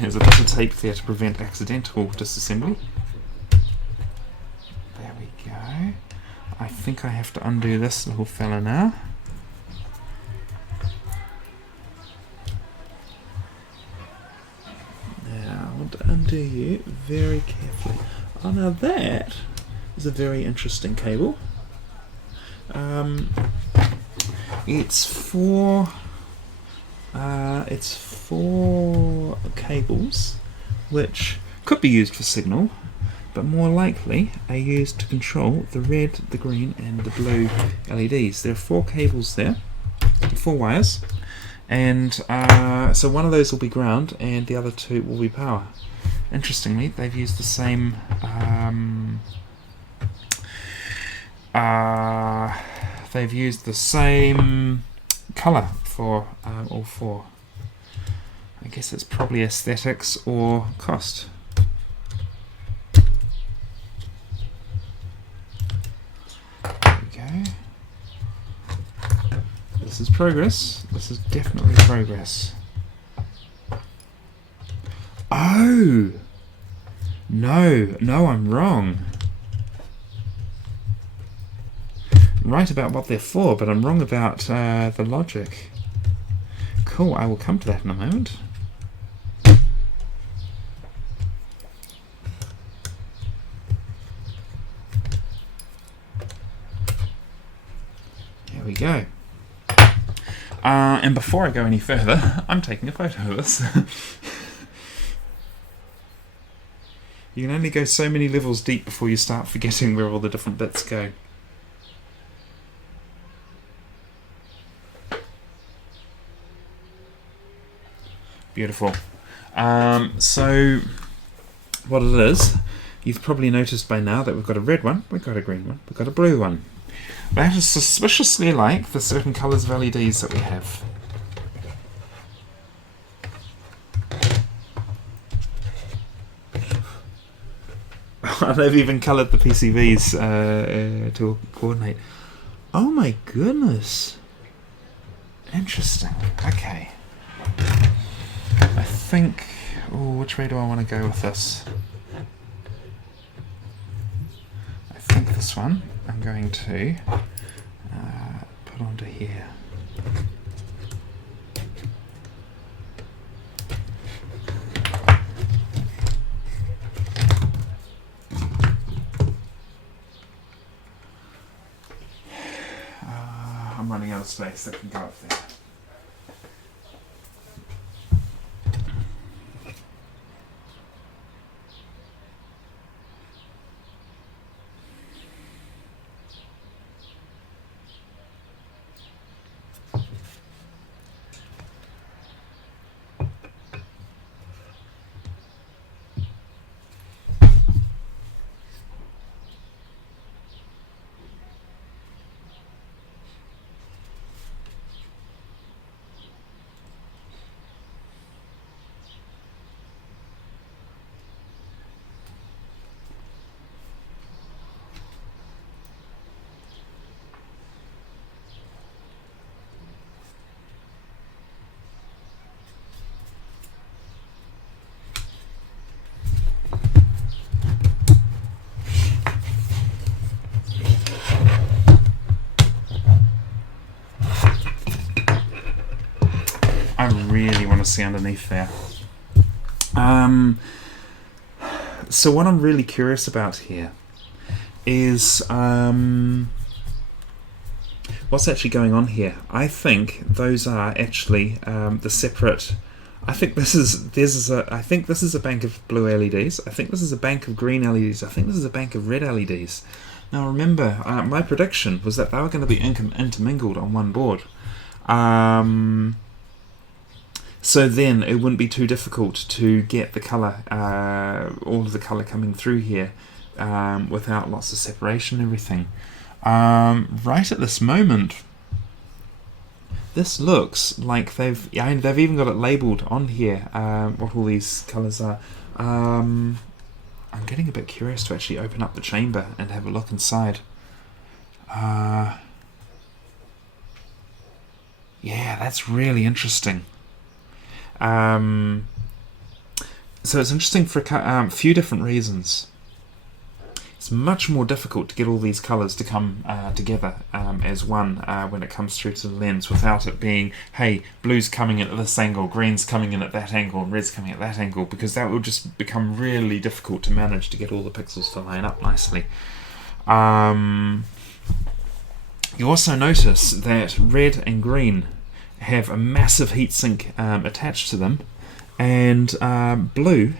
There's a bit of tape there to prevent accidental disassembly. There we go. I think I have to undo this little fella now. Now I want to undo you very carefully. Oh, now that is a very interesting cable. It's four cables which could be used for signal, but more likely are used to control the red, the green and the blue LEDs. There are 4 cables there, 4 wires, and so one of those will be ground and the other 2 will be power. Interestingly, they've used the same colour for all 4. I guess it's probably aesthetics or cost. There we go. This is progress. This is definitely progress. Oh! No, I'm wrong. I'm right about what they're for, but I'm wrong about the logic. Cool, I will come to that in a moment. There we go. And before I go any further, I'm taking a photo of this. You can only go so many levels deep before you start forgetting where all the different bits go. Beautiful. So what it is, you've probably noticed by now that we've got a red one, we've got a green one, we've got a blue one. That is suspiciously like the certain colours of LEDs that we have. They've even coloured the PCBs to coordinate. Oh my goodness. Interesting. Okay. I think... which way do I want to go with this? I think this one I'm going to put onto here. I'm running out of space that can go up there. see underneath there. So what I'm really curious about here is what's actually going on here. I think those are actually the separate. I think this is a bank of blue LEDs. I think this is a bank of green LEDs. I think this is a bank of red LEDs. Now remember, my prediction was that they were going to be intermingled on one board. So then it wouldn't be too difficult to get the colour, all of the colour coming through here without lots of separation and everything. Right at this moment, this looks like they've even got it labelled on here, what all these colours are. I'm getting a bit curious to actually open up the chamber and have a look inside. Yeah, that's really interesting. So it's interesting for a few different reasons. It's much more difficult to get all these colours to come together as one when it comes through to the lens, without it being, hey, blue's coming in at this angle, green's coming in at that angle, and red's coming at that angle, because that will just become really difficult to manage to get all the pixels to line up nicely. You also notice that red and green have a massive heatsink attached to them, and blue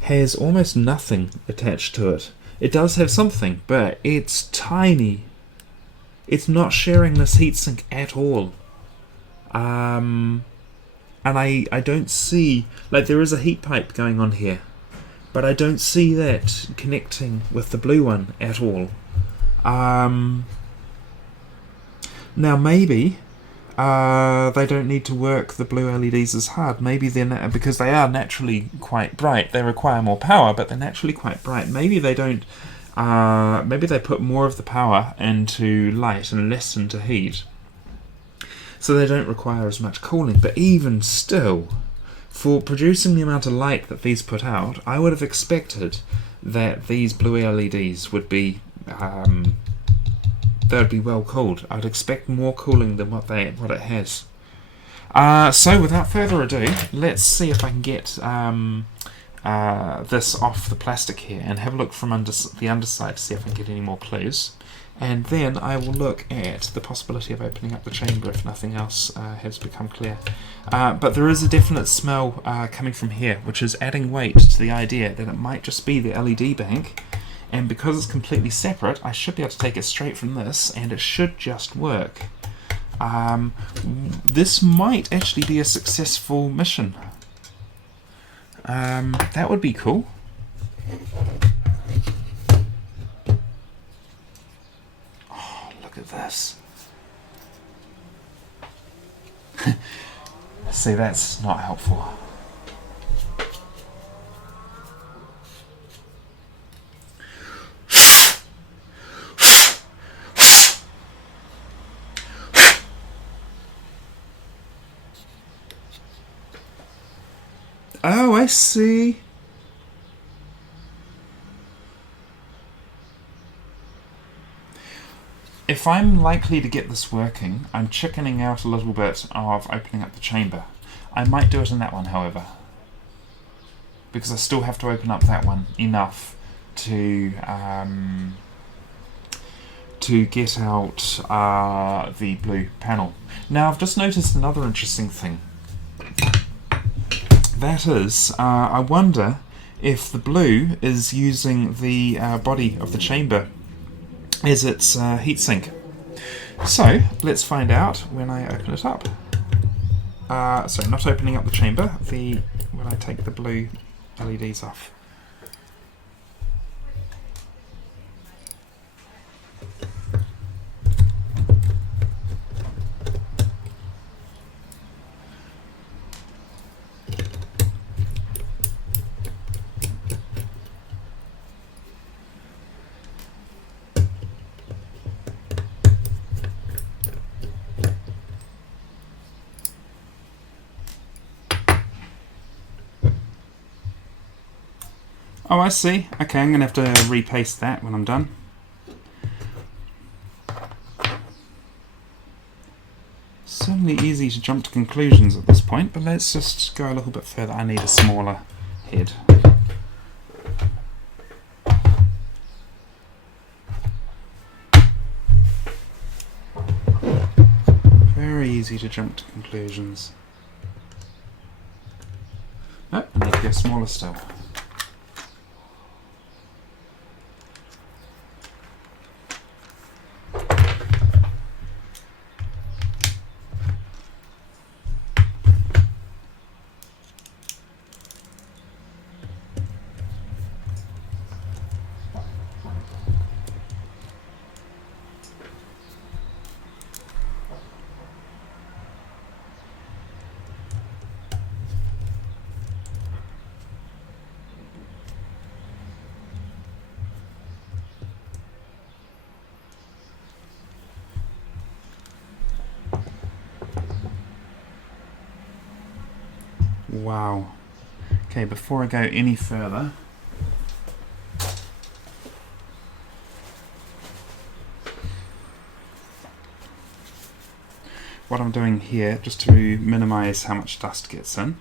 has almost nothing attached to it. It does have something, but it's tiny. It's not sharing this heatsink at all. And I don't see, like, there is a heat pipe going on here, but I don't see that connecting with the blue one at all. Now maybe they don't need to work the blue LEDs as hard. Maybe they're because they are naturally quite bright. They require more power, but they're naturally quite bright. Maybe they don't. Maybe they put more of the power into light and less into heat, so they don't require as much cooling. But even still, for producing the amount of light that these put out, I would have expected that these blue LEDs would be they'd be well cooled. I'd expect more cooling than what it has. So without further ado, let's see if I can get this off the plastic here and have a look from the underside to see if I can get any more clues. And then I will look at the possibility of opening up the chamber if nothing else has become clear. But there is a definite smell coming from here, which is adding weight to the idea that it might just be the LED bank. And because it's completely separate, I should be able to take it straight from this, and it should just work. This might actually be a successful mission. That would be cool. Oh, look at this. See, that's not helpful. Oh, I see. If I'm likely to get this working, I'm chickening out a little bit of opening up the chamber. I might do it in that one, however, because I still have to open up that one enough to get out the blue panel. Now, I've just noticed another interesting thing. That is, I wonder if the blue is using the body of the chamber as its heatsink. So, let's find out when I open it up. Sorry, not opening up the chamber, when I take the blue LEDs off. Oh, I see. Okay, I'm going to have to repaste that when I'm done. certainly easy to jump to conclusions at this point, but let's just go a little bit further. I need a smaller head. Very easy to jump to conclusions. No, I need to go smaller still. Wow. Okay, before I go any further, what I'm doing here, just to minimize how much dust gets in,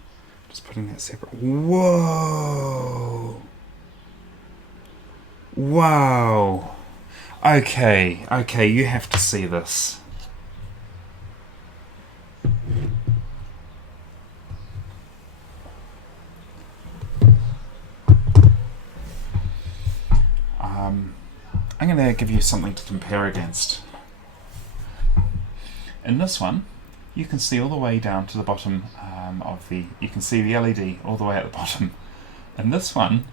just putting that separate. Whoa! Wow! Okay, you have to see this. I'm going to give you something to compare against. In this one, you can see all the way down to the bottom of the... You can see the LED all the way at the bottom. In this one,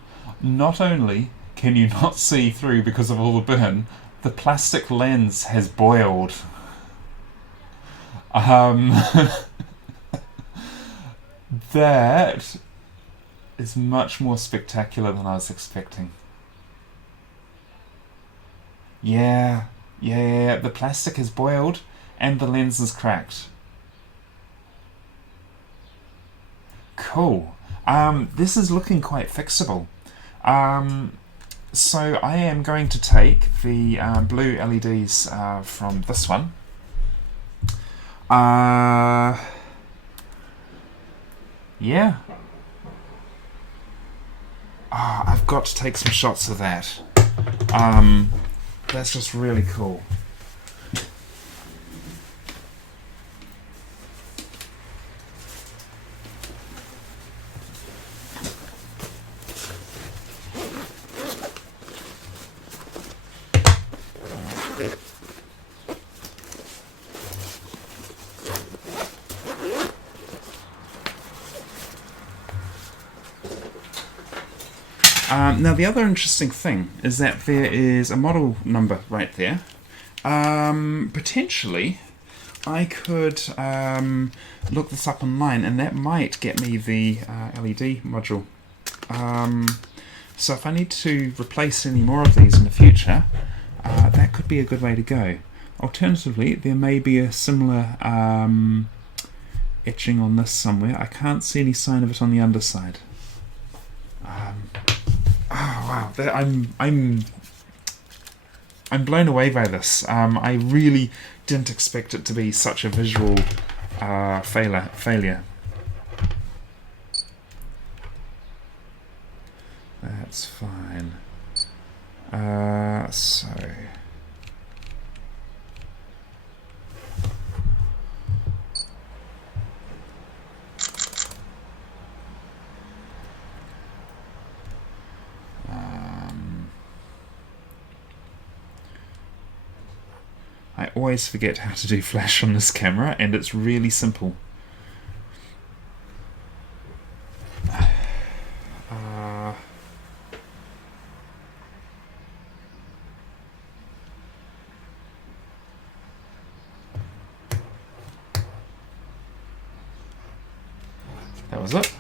not only can you not see through because of all the burn, the plastic lens has boiled. That is much more spectacular than I was expecting. Yeah, the plastic has boiled and the lens is cracked. Cool. This is looking quite fixable. So I am going to take the blue LEDs from this one. Yeah. I've got to take some shots of that. That's just really cool. Now the other interesting thing is that there is a model number right there. Potentially I could look this up online and that might get me the LED module. So if I need to replace any more of these in the future, that could be a good way to go. Alternatively, there may be a similar etching on this somewhere. I can't see any sign of it on the underside. Oh wow! I'm blown away by this. I really didn't expect it to be such a visual failure. That's fine. So. I always forget how to do flash on this camera, and it's really simple. That was it.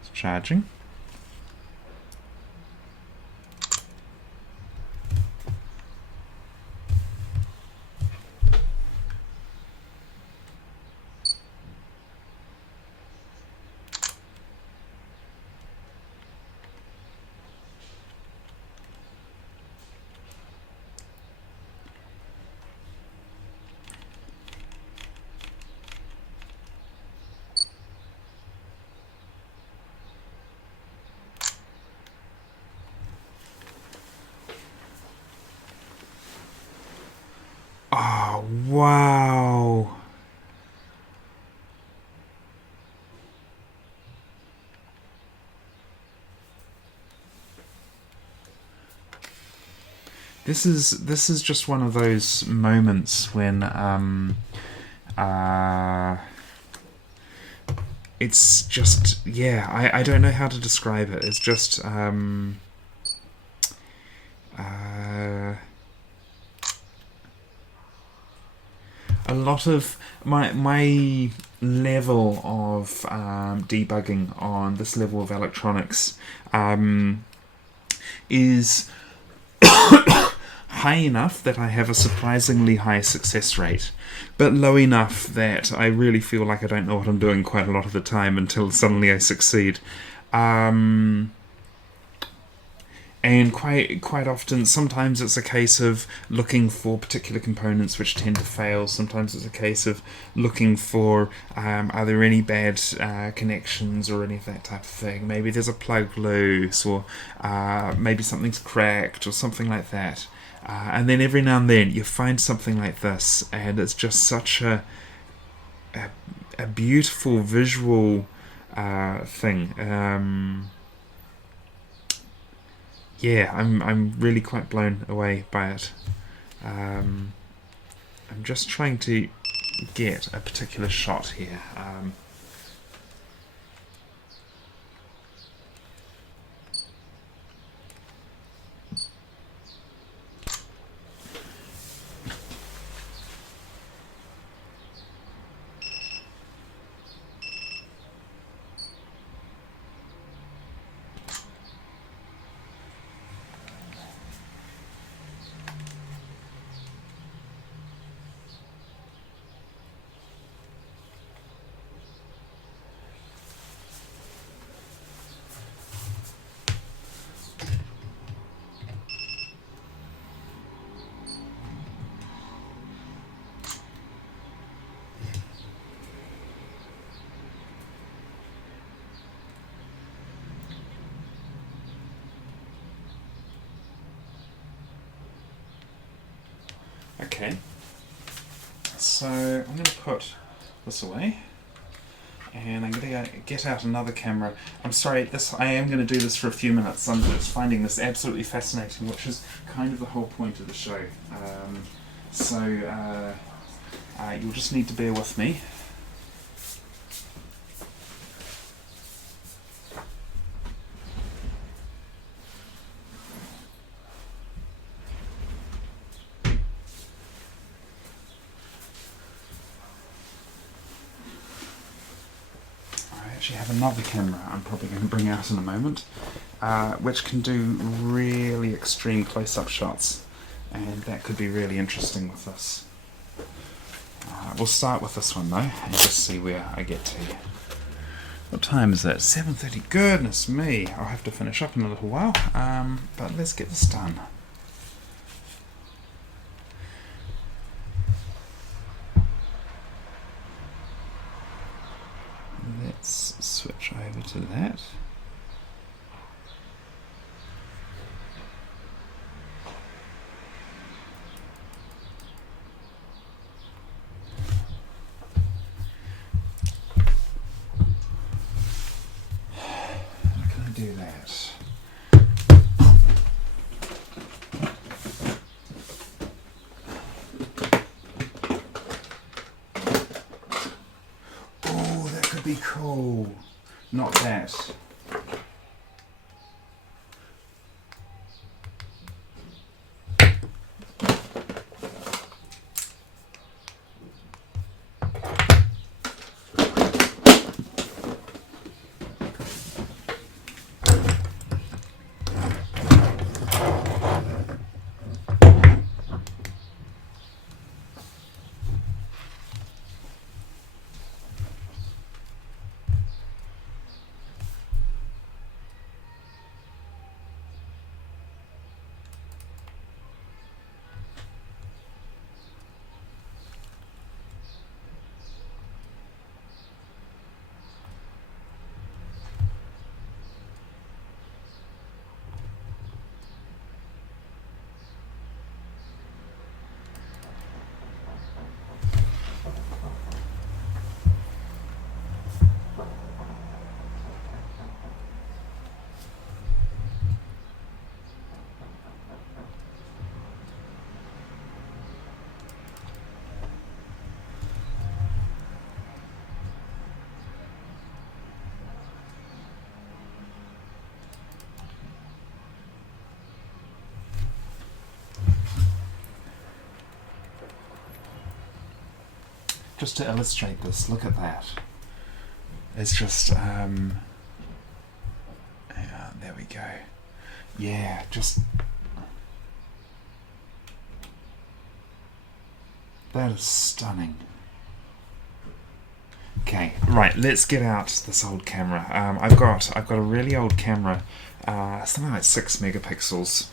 It's charging. This is just one of those moments when it's just, yeah, I don't know how to describe it. It's just a lot of my level of debugging on this level of electronics is high enough that I have a surprisingly high success rate, but low enough that I really feel like I don't know what I'm doing quite a lot of the time until suddenly I succeed. And quite often, sometimes it's a case of looking for particular components which tend to fail. Sometimes it's a case of looking for are there any bad connections or any of that type of thing. Maybe there's a plug loose, or maybe something's cracked or something like that. And then every now and then you find something like this, and it's just such a beautiful visual thing. Yeah, I'm really quite blown away by it. I'm just trying to get a particular shot here. Okay, so I'm going to put this away, and I'm going to get out another camera. I'm sorry, I am going to do this for a few minutes. I'm just finding this absolutely fascinating, which is kind of the whole point of the show. You'll just need to bear with me. Actually have another camera I'm probably going to bring out in a moment, which can do really extreme close-up shots, and that could be really interesting with this. We'll start with this one though, and just see where I get to. What time is it? 7:30. Goodness me, I'll have to finish up in a little while, but let's get this done. Let's switch over to that. How can I do that? Oh, that could be cool. Not that. just to illustrate this, look at that. It's just, yeah, there we go. Yeah, just... That is stunning. Okay, right, let's get out this old camera. I've got a really old camera, something like 6 megapixels.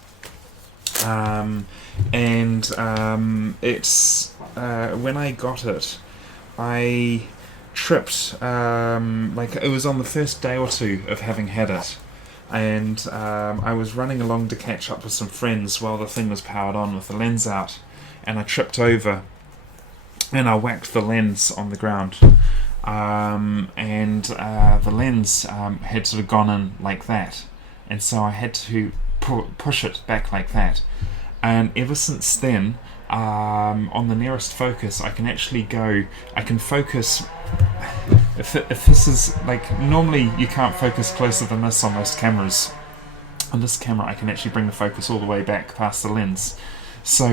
It's when I got it, I tripped, like it was on the first day or two of having had it, and I was running along to catch up with some friends while the thing was powered on with the lens out, and I tripped over and I whacked the lens on the ground, and the lens had sort of gone in like that, and so I had to push it back like that. And ever since then, on the nearest focus, I can actually I can focus, if this is, like, normally you can't focus closer than this on most cameras. On this camera I can actually bring the focus all the way back past the lens. So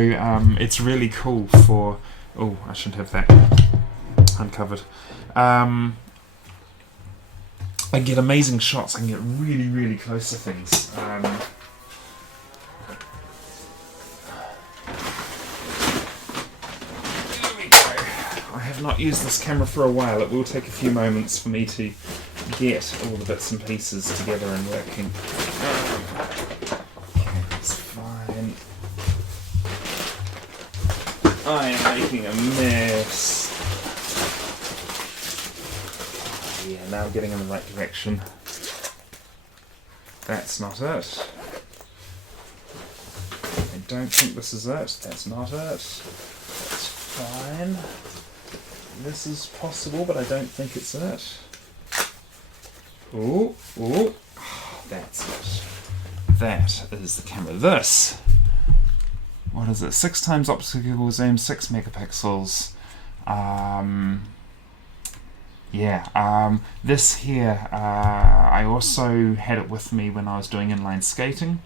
it's really cool for, oh, I shouldn't have that uncovered. I get amazing shots, I can get really, really close to things. I have not used this camera for a while. It will take a few moments for me to get all the bits and pieces together and working. Okay, that's fine. I am making a mess. Yeah, now I'm getting in the right direction. That's not it. I don't think this is it. That's not it. That's fine. This is possible, but I don't think it's it. Ooh, ooh. That's it. That is the camera. This. What is it? 6 times optical zoom, 6 megapixels. This here, I also had it with me when I was doing inline skating.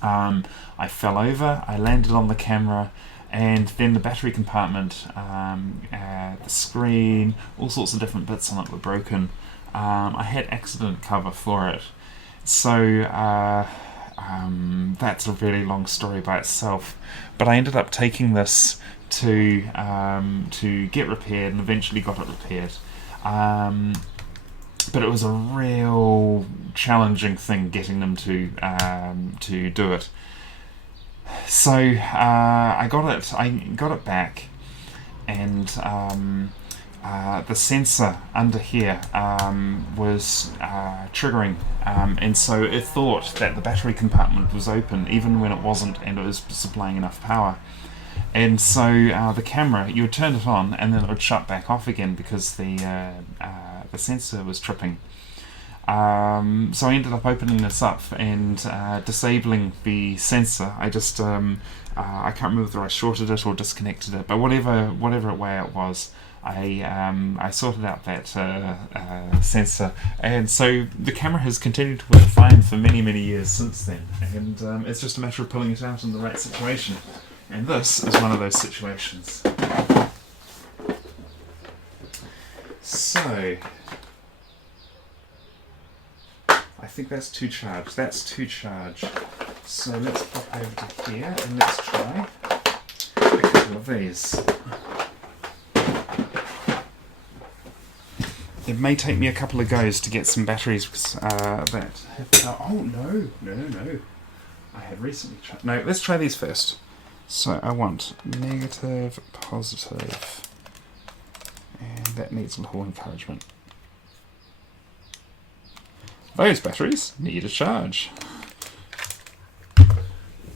I fell over, I landed on the camera, and then the battery compartment, the screen, all sorts of different bits on it were broken. I had accident cover for it. So that's a really long story by itself. But I ended up taking this to get repaired, and eventually got it repaired. But it was a real challenging thing getting them to do it. So I got it back, and the sensor under here was triggering, and so it thought that the battery compartment was open even when it wasn't, and it was supplying enough power. And so the camera, you would turn it on and then it would shut back off again because the sensor was tripping. So I ended up opening this up and disabling the sensor. I just I can't remember whether I shorted it or disconnected it, but whatever way it was, I sorted out that sensor, and so the camera has continued to work fine for many, many years since then, and it's just a matter of pulling it out in the right situation. And this is one of those situations. So, I think that's to charge. That's to charge. So let's pop over to here and let's try a couple of these. It may take me a couple of goes to get some batteries because oh no. I have recently tried. No, let's try these first. So I want negative, positive, and that needs a little encouragement. Those batteries need a charge.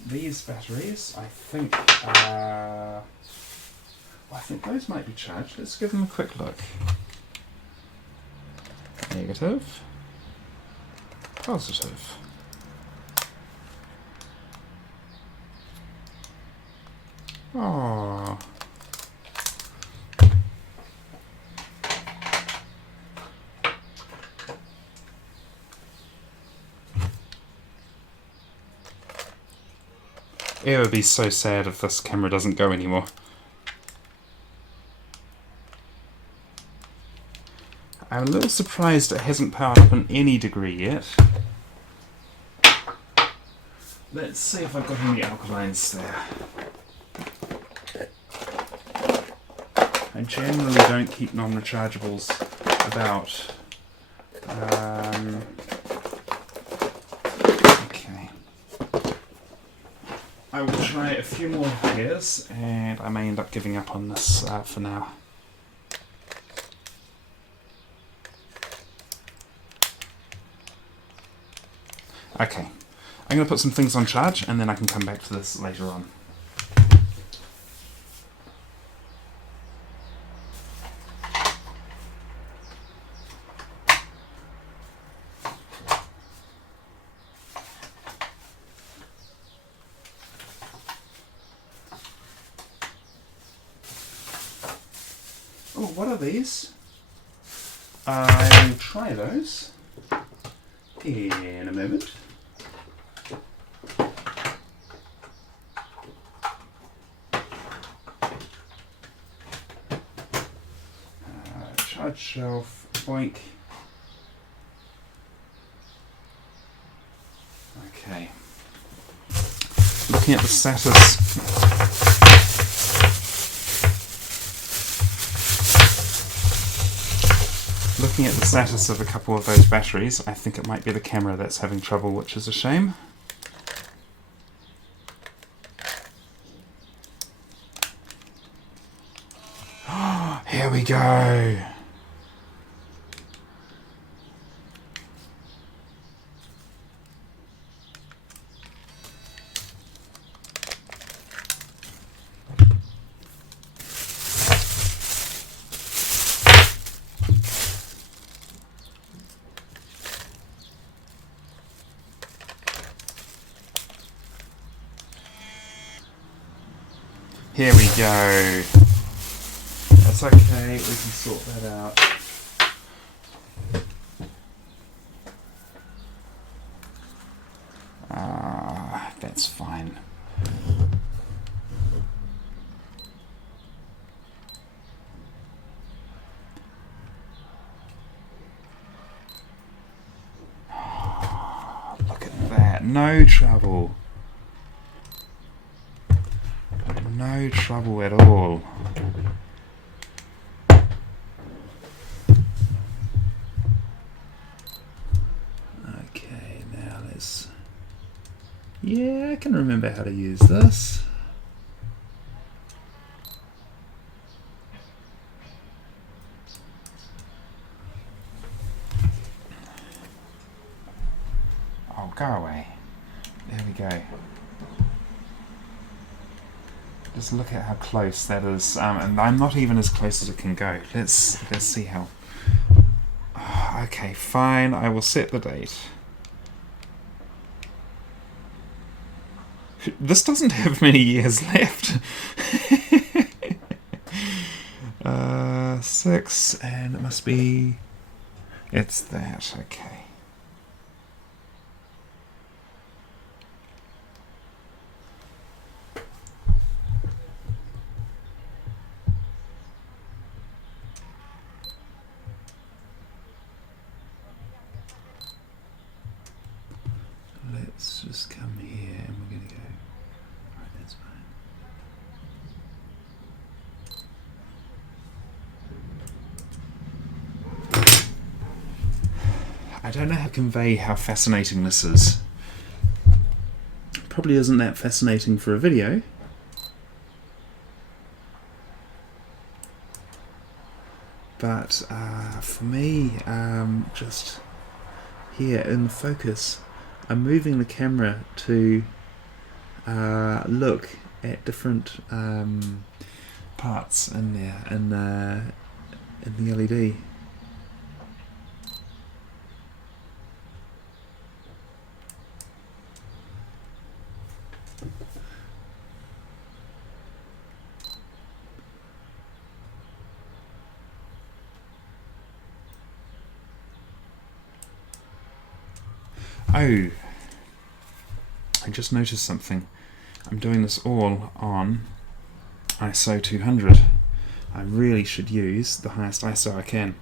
These batteries, I think those might be charged. Let's give them a quick look. Negative, positive. Oh. It would be so sad if this camera doesn't go anymore. I'm a little surprised it hasn't powered up in any degree yet. Let's see if I've got any alkalines there. I generally don't keep non-rechargeables about. Okay. I will try a few more pairs, and I may end up giving up on this for now. Okay, I'm going to put some things on charge, and then I can come back to this later on. Oh, what are these? I'll try those in a moment. Charge shelf, boink. Okay. Looking at the status. Looking at the status of a couple of those batteries, I think it might be the camera that's having trouble, which is a shame. Here we go! Here we go. That's okay, we can sort that out. That's fine. Look at that, no trouble. No trouble at all. Okay, now let's... Yeah, I can remember how to use this. Oh, go away. There we go. Just look at how close that is, and I'm not even as close as it can go. Let's see how. Okay, fine. I will set the date. This doesn't have many years left. 6, and it must be. It's that. Okay. Let's just come here and we're going to go. Right, that's fine. I don't know how to convey how fascinating this is. Probably isn't that fascinating for a video. But for me, just here in the focus, I'm moving the camera to look at different parts in there in the LED. Oh, I just noticed something. I'm doing this all on ISO 200. I really should use the highest ISO I can.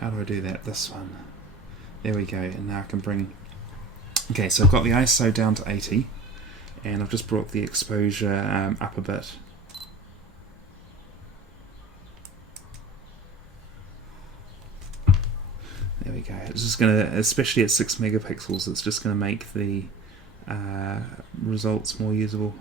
How do I do that? This one. There we go. And now I can bring... Okay, so I've got the ISO down to 80, and I've just brought the exposure up a bit. There we go. It's just going to, especially at 6 megapixels, it's just going to make the results more usable.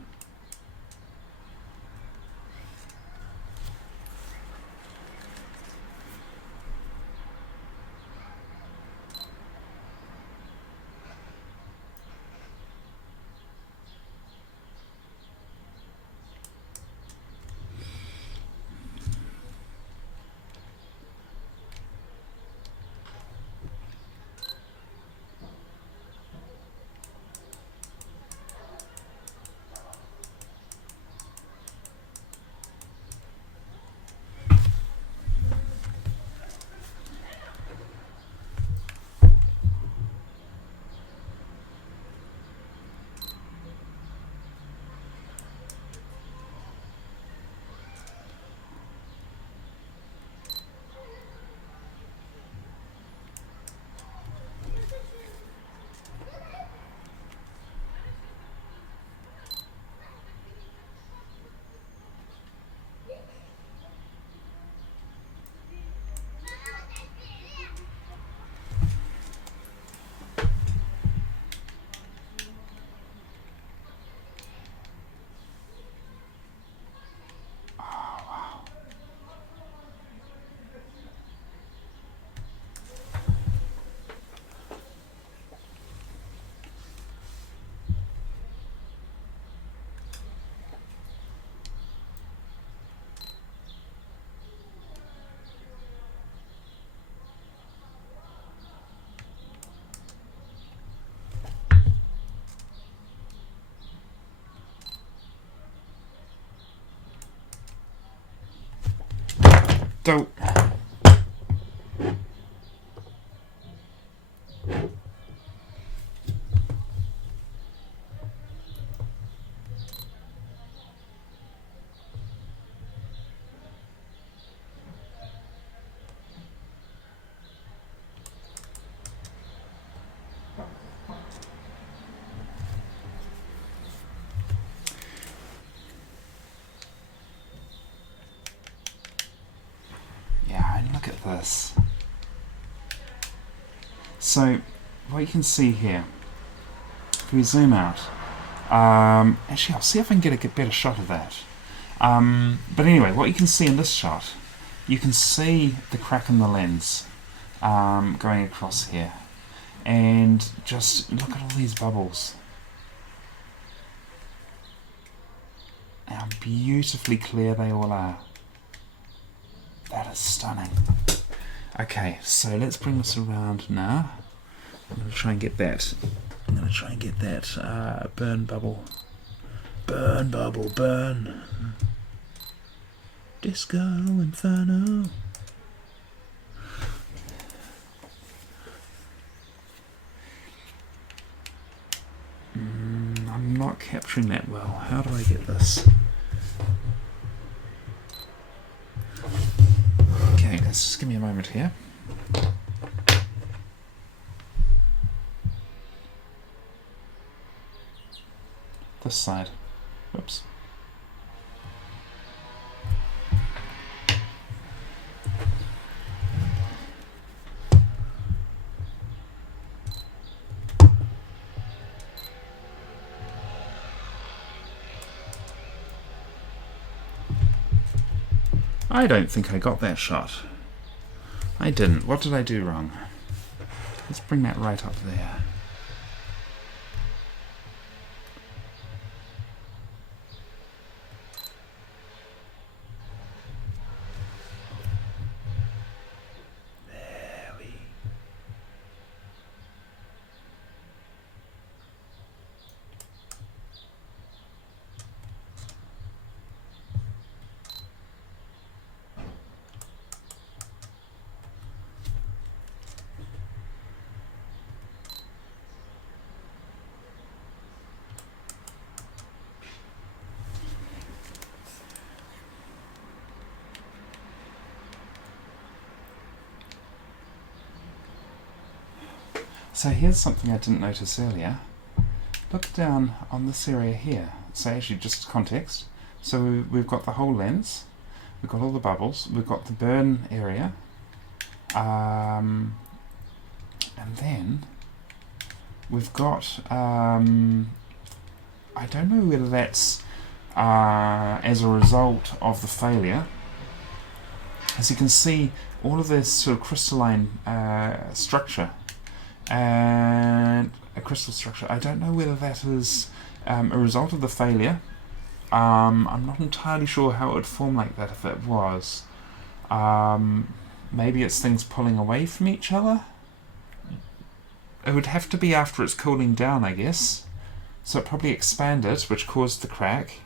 So yeah, and look at this. So what you can see here, if we zoom out, actually I'll see if I can get a better shot of that. But anyway, what you can see in this shot, you can see the crack in the lens going across here, and just look at all these bubbles. How beautifully clear they all are. That is stunning. Okay, so let's bring this around now. I'm going to try and get that. I'm going to try and get that burn bubble. Burn bubble, burn. Disco Inferno. I'm not capturing that well. How do I get this? Okay, let's just give me a moment here. This side. Whoops. I don't think I got that shot. I didn't. What did I do wrong? Let's bring that right up there. So here's something I didn't notice earlier. Look down on this area here. So actually, just context. So we've got the whole lens, we've got all the bubbles, we've got the burn area, and then we've got, I don't know whether that's as a result of the failure. As you can see, all of this sort of crystalline structure and a crystal structure, I don't know whether that is a result of the failure. I'm not entirely sure how it would form like that if it was. Maybe it's things pulling away from each other. It would have to be after it's cooling down, I guess. So it probably expanded, which caused the crack,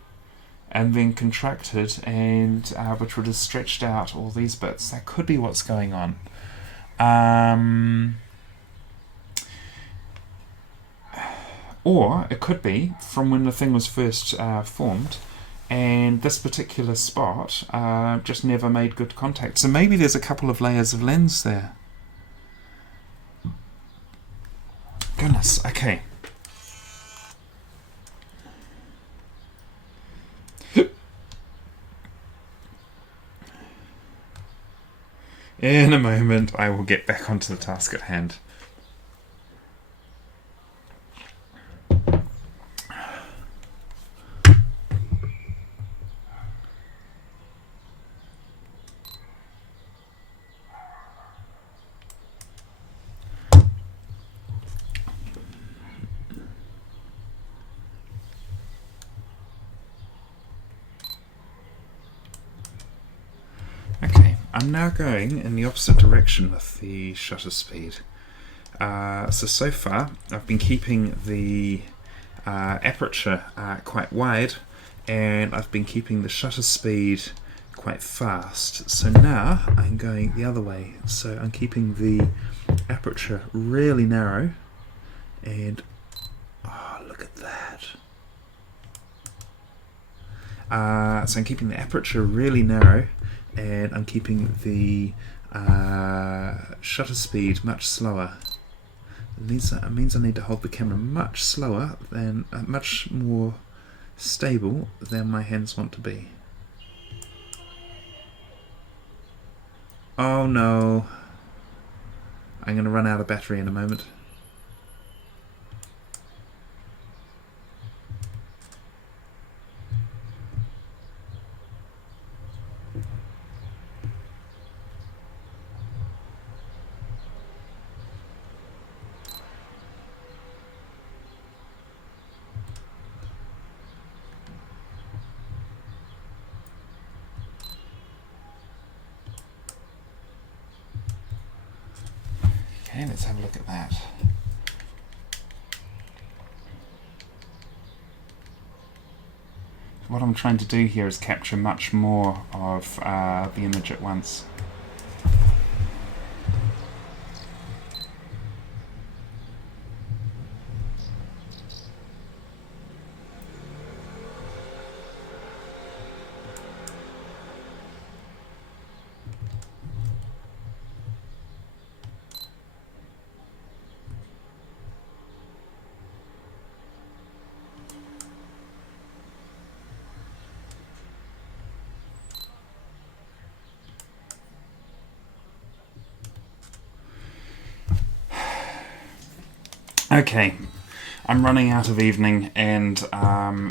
and then contracted, and which would have stretched out all these bits. That could be what's going on. Or it could be from when the thing was first formed, and this particular spot just never made good contact. So maybe there's a couple of layers of lens there. Goodness, okay. In a moment, I will get back onto the task at hand. I'm now going in the opposite direction with the shutter speed. So far I've been keeping the aperture quite wide, and I've been keeping the shutter speed quite fast. So now I'm going the other way. So I'm keeping the aperture really narrow, and oh, look at that. So I'm keeping the aperture really narrow, and I'm keeping the shutter speed much slower. It means I need to hold the camera much slower than, much more stable than my hands want to be. Oh no, I'm going to run out of battery in a moment. Okay, let's have a look at that. What I'm trying to do here is capture much more of the image at once. Okay, I'm running out of evening, and I'm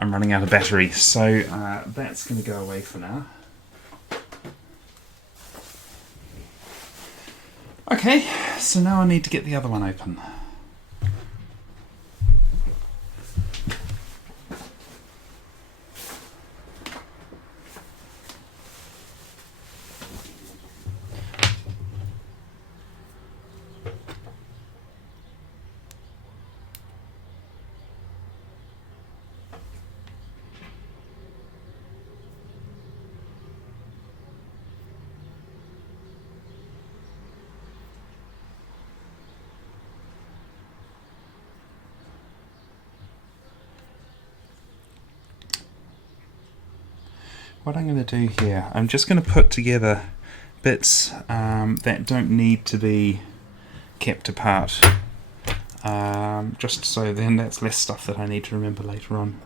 running out of battery, so that's going to go away for now. Okay, so now I need to get the other one open. What I'm going to do here, I'm just going to put together bits that don't need to be kept apart, just so then that's less stuff that I need to remember later on.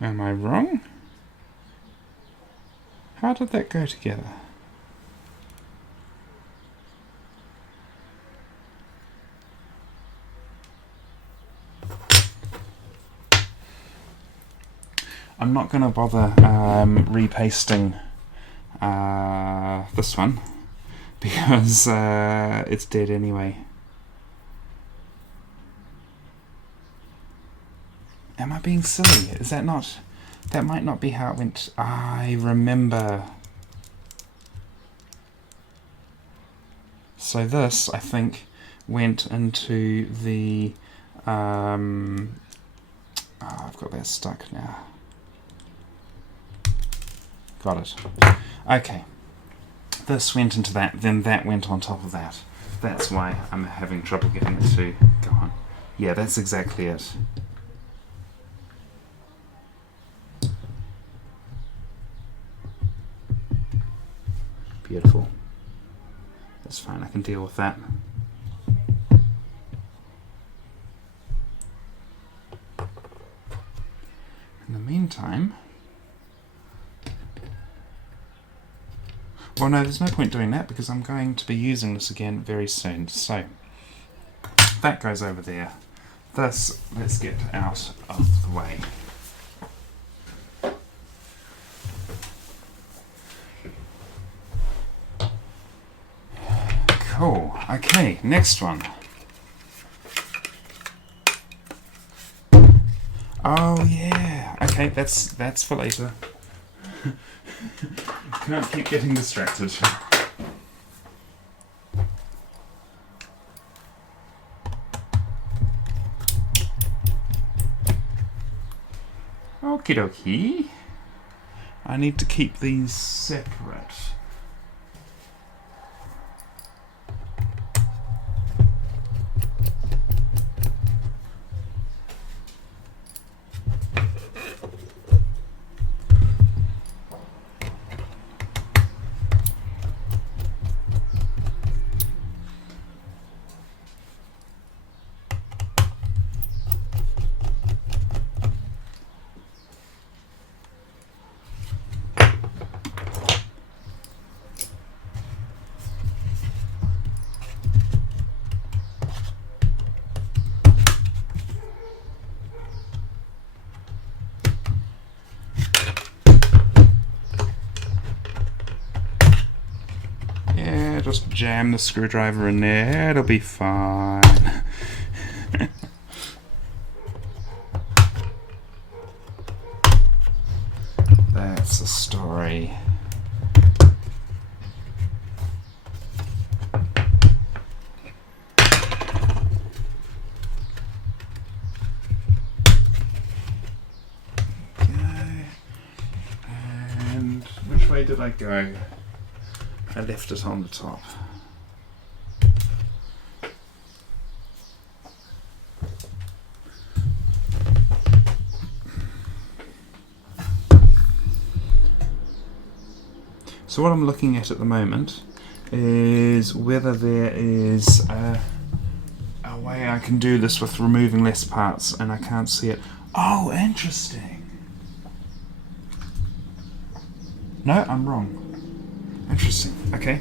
Am I wrong? How did that go together? I'm not going to bother repasting this one because it's dead anyway. Am I being silly? Is that not... That might not be how it went. I remember. So this, I think, went into the... I've got that stuck now. Got it. Okay. This went into that, then that went on top of that. That's why I'm having trouble getting it to go on. Yeah, that's exactly it. Beautiful. That's fine, I can deal with that. In the meantime... Well, no, there's no point doing that because I'm going to be using this again very soon. So, that goes over there. This, let's get out of the way. Cool. Okay, next one. Oh yeah. Okay, that's for later. Can't keep getting distracted. Okie dokie. I need to keep these separate. Just jam the screwdriver in there, it'll be fine. That's a story. Okay. And which way did I go? I left it on the top. So what I'm looking at the moment is whether there is a way I can do this with removing less parts, and I can't see it. Oh, interesting. No, I'm wrong. Interesting. Okay.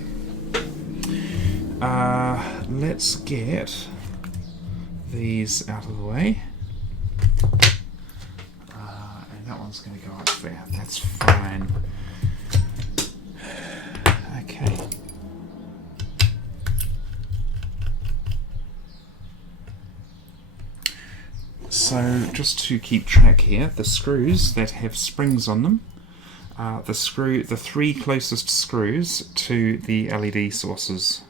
Let's get these out of the way. And that one's going to go up there. That's fine. Okay. So, just to keep track here, the screws that have springs on them, the three closest screws to the LED sources.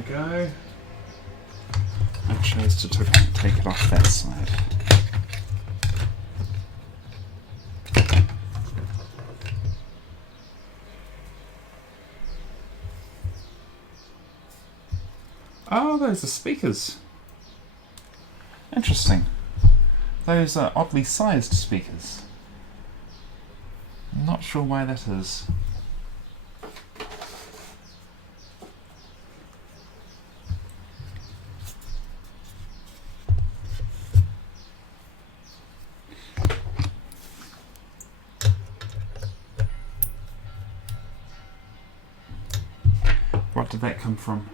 we go. I chose to take it off that side. Oh, those are speakers. Interesting. Those are oddly sized speakers. I'm not sure why that is. What did that come from?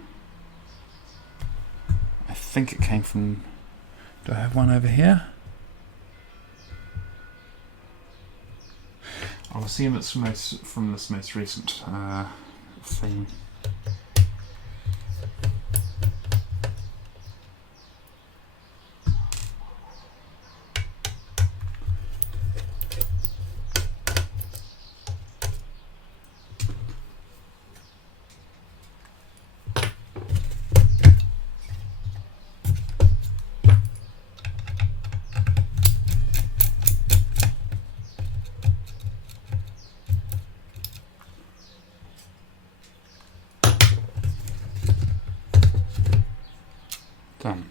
I think it came from... Do I have one over here? I'll assume it's from this most recent thing. Done.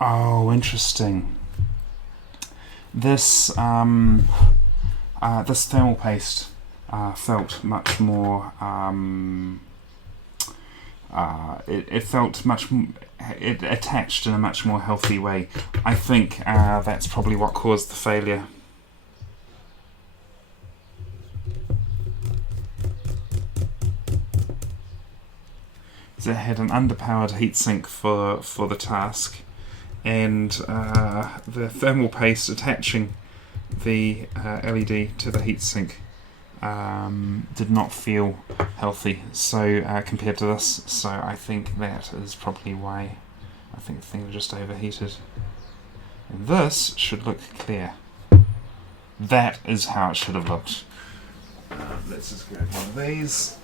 Oh, interesting. This this thermal paste felt much more. It felt much. It attached in a much more healthy way. I think that's probably what caused the failure. It had an underpowered heatsink for the task, and the thermal paste attaching the LED to the heatsink did not feel healthy. So compared to this, so I think that is probably why. I think the thing was just overheated. And this should look clear. That is how it should have looked. Let's just grab one of these.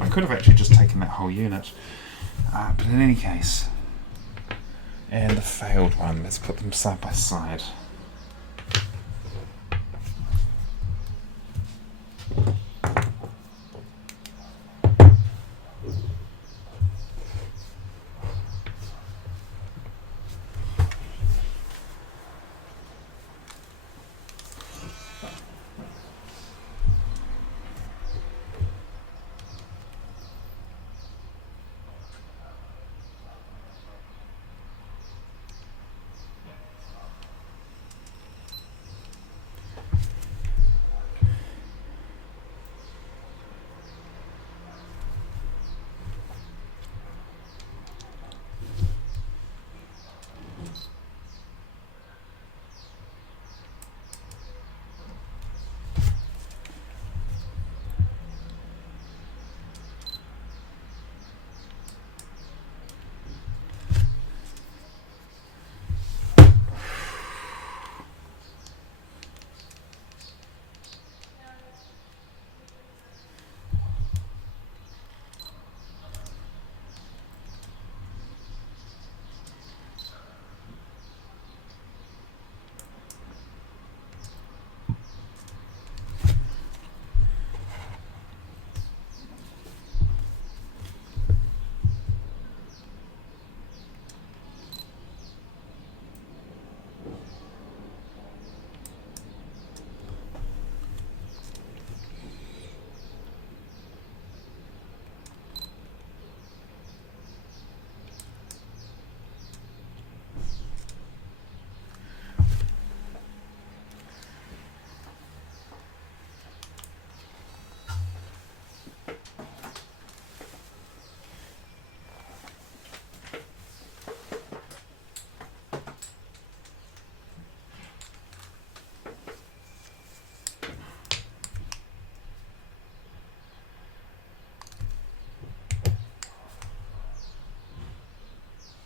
I could have actually just taken that whole unit, but in any case, and the failed one, let's put them side by side.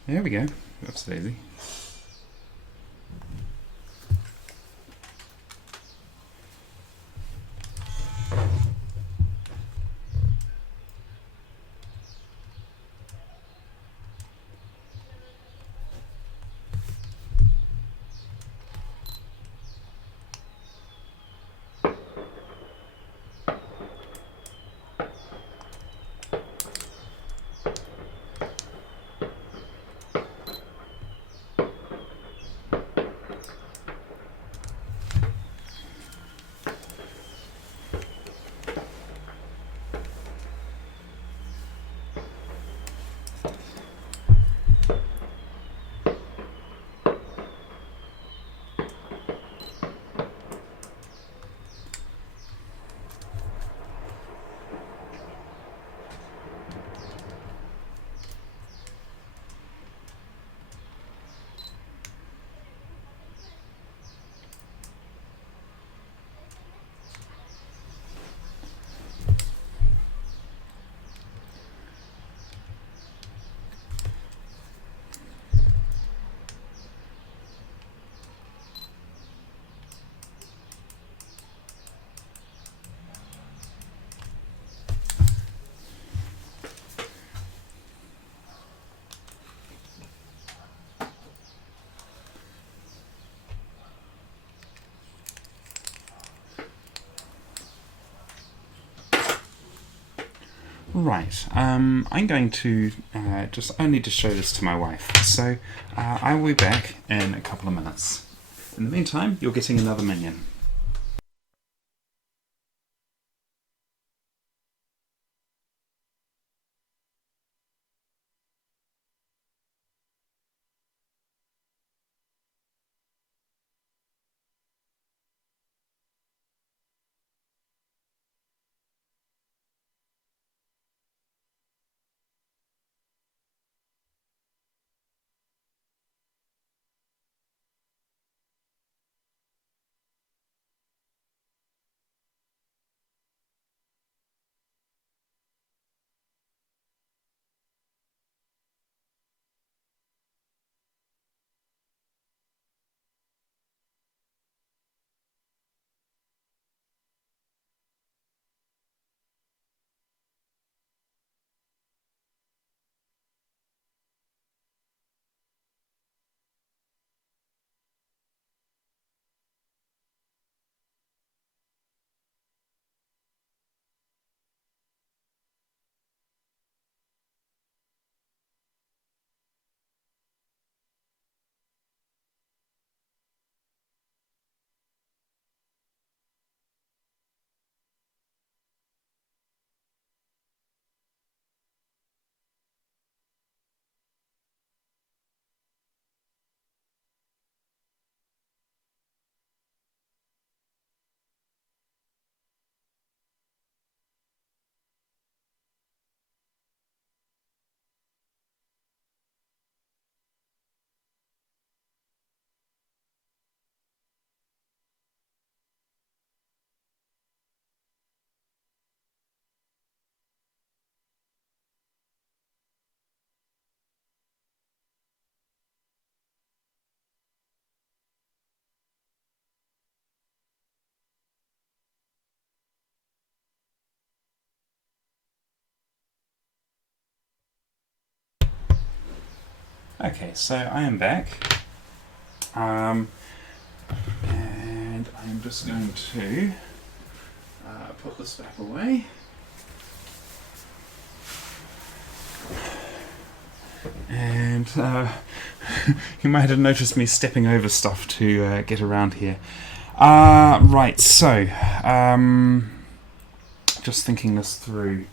There we go. That's easy. Right, I'm going to I need to show this to my wife, so I will be back in a couple of minutes. In the meantime, you're getting another minion. Okay, so I am back, and I'm just going to put this back away. And you might have noticed me stepping over stuff to get around here. Right, so just thinking this through,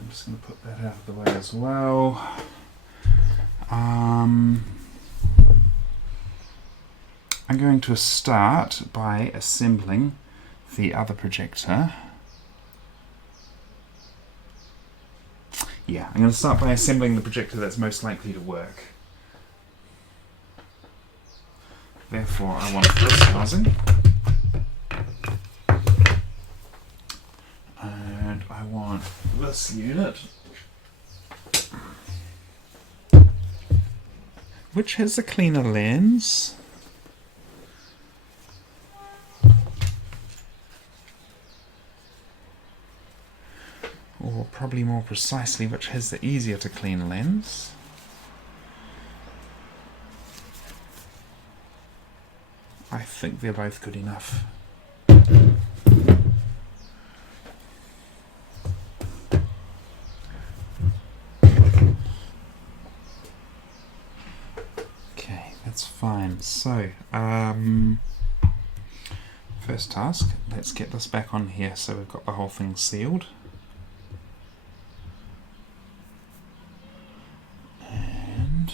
I'm just going to put that out of the way as well. I'm going to start by assembling the other projector. Yeah, I'm going to start by assembling the projector that's most likely to work. Therefore, I want this housing. And I want this unit. which has a cleaner lens? Or probably more precisely, which has the easier to clean lens? I think they're both good enough. Okay, that's fine. So, first task, let's get this back on here so we've got the whole thing sealed. And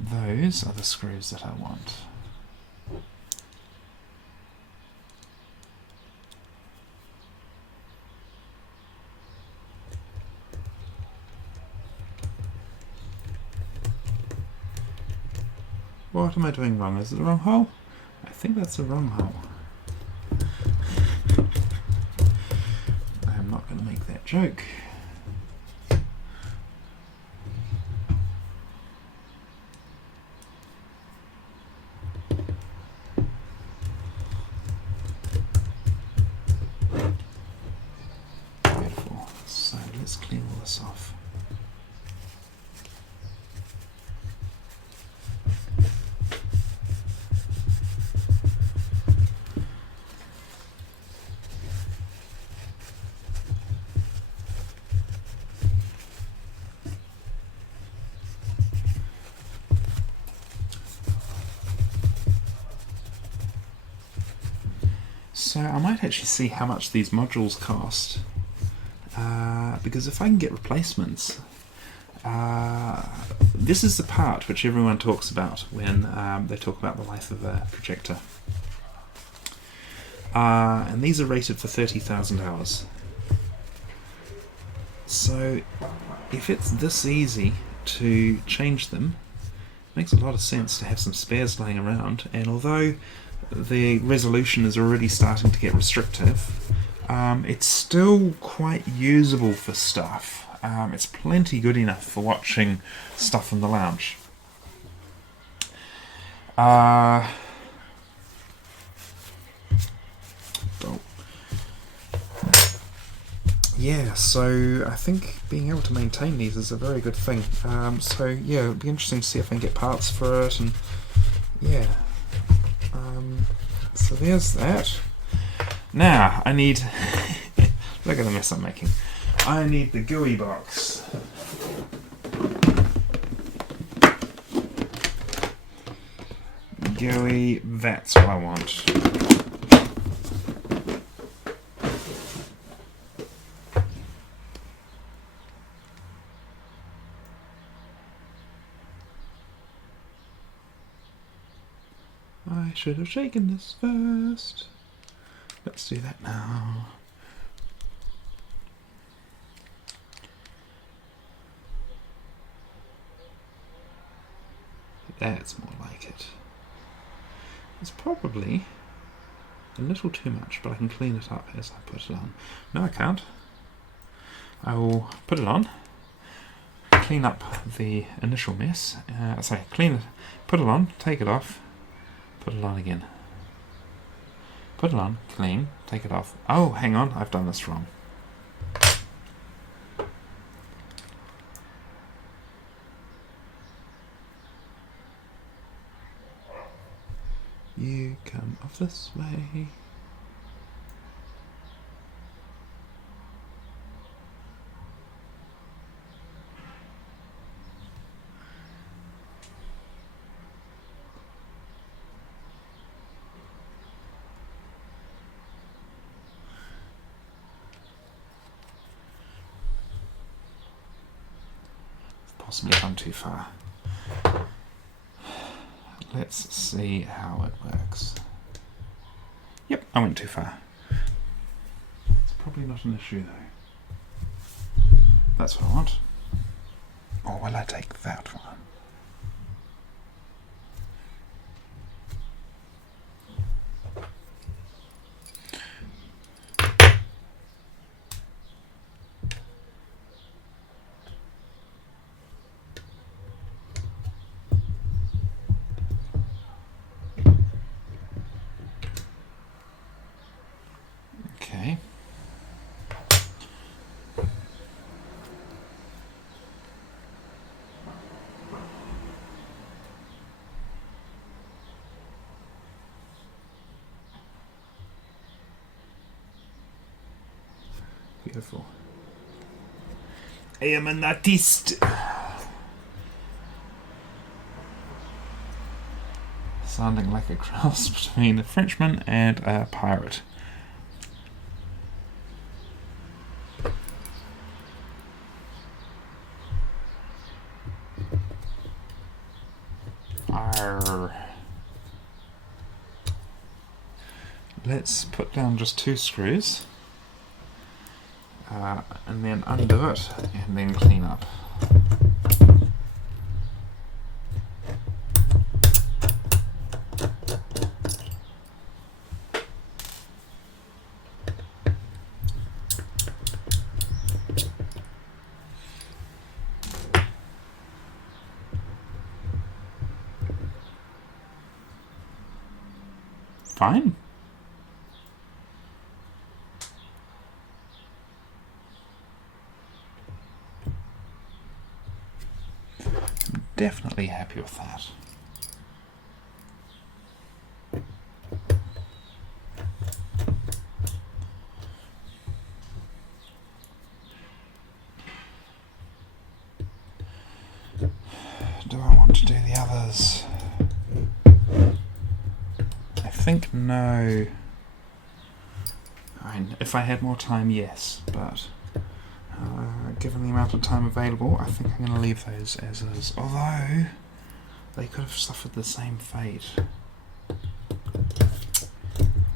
those are the screws that I want. What am I doing wrong? Is it the wrong hole? I think that's the wrong hole. I am not going to make that joke. Beautiful. So let's clean all this off. So I might actually see how much these modules cost, because if I can get replacements, this is the part which everyone talks about when they talk about the life of a projector. And these are rated for 30,000 hours. So if it's this easy to change them, it makes a lot of sense to have some spares laying around. And although the resolution is already starting to get restrictive, it's still quite usable for stuff. It's plenty good enough for watching stuff in the lounge. Yeah, so I think being able to maintain these is a very good thing. So yeah, it'll be interesting to see if I can get parts for it, and yeah. So there's that. Now I need look at the mess I'm making. I need the GUI box. GUI, that's what I want. I should have shaken this first. Let's do that now. That's more like it. It's probably a little too much, but I can clean it up as I put it on. No, I can't. I will put it on, clean up the initial mess. Clean it, put it on, take it off, put it on again. Put it on, clean, take it off. Oh, hang on, I've done this wrong. You come off this way. Possibly gone too far. Let's see how it works. Yep, I went too far. It's probably not an issue though. That's what I want. Or will I take that one? Beautiful. I am an artist. Sounding like a cross between a Frenchman and a pirate. Arr. Let's put down just 2 screws. And then undo it, and then clean up. Fine. I'm definitely happy with that. Do I want to do the others? I think no. I mean, if I had more time, yes, but given the amount of time available, I think I'm going to leave those as is. Although, they could have suffered the same fate.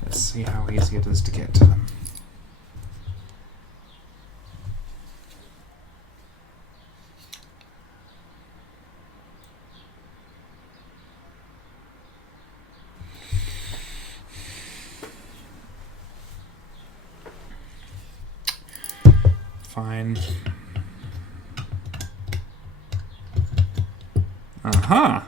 Let's see how easy it is to get to them. Fine. Aha!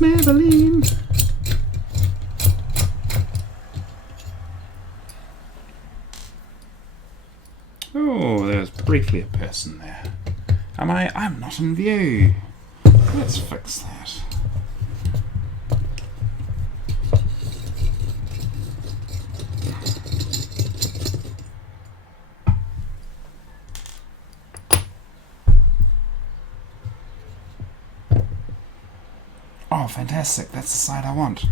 Maybelline. Oh, there's briefly a person there. I'm not in view. Let's fix that. Oh, fantastic. That's the side I want.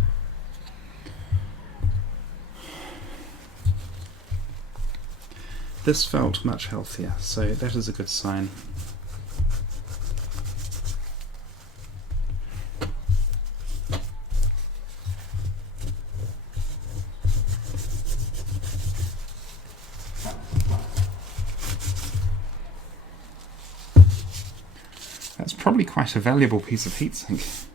This felt much healthier, so that is a good sign. That's probably quite a valuable piece of heatsink.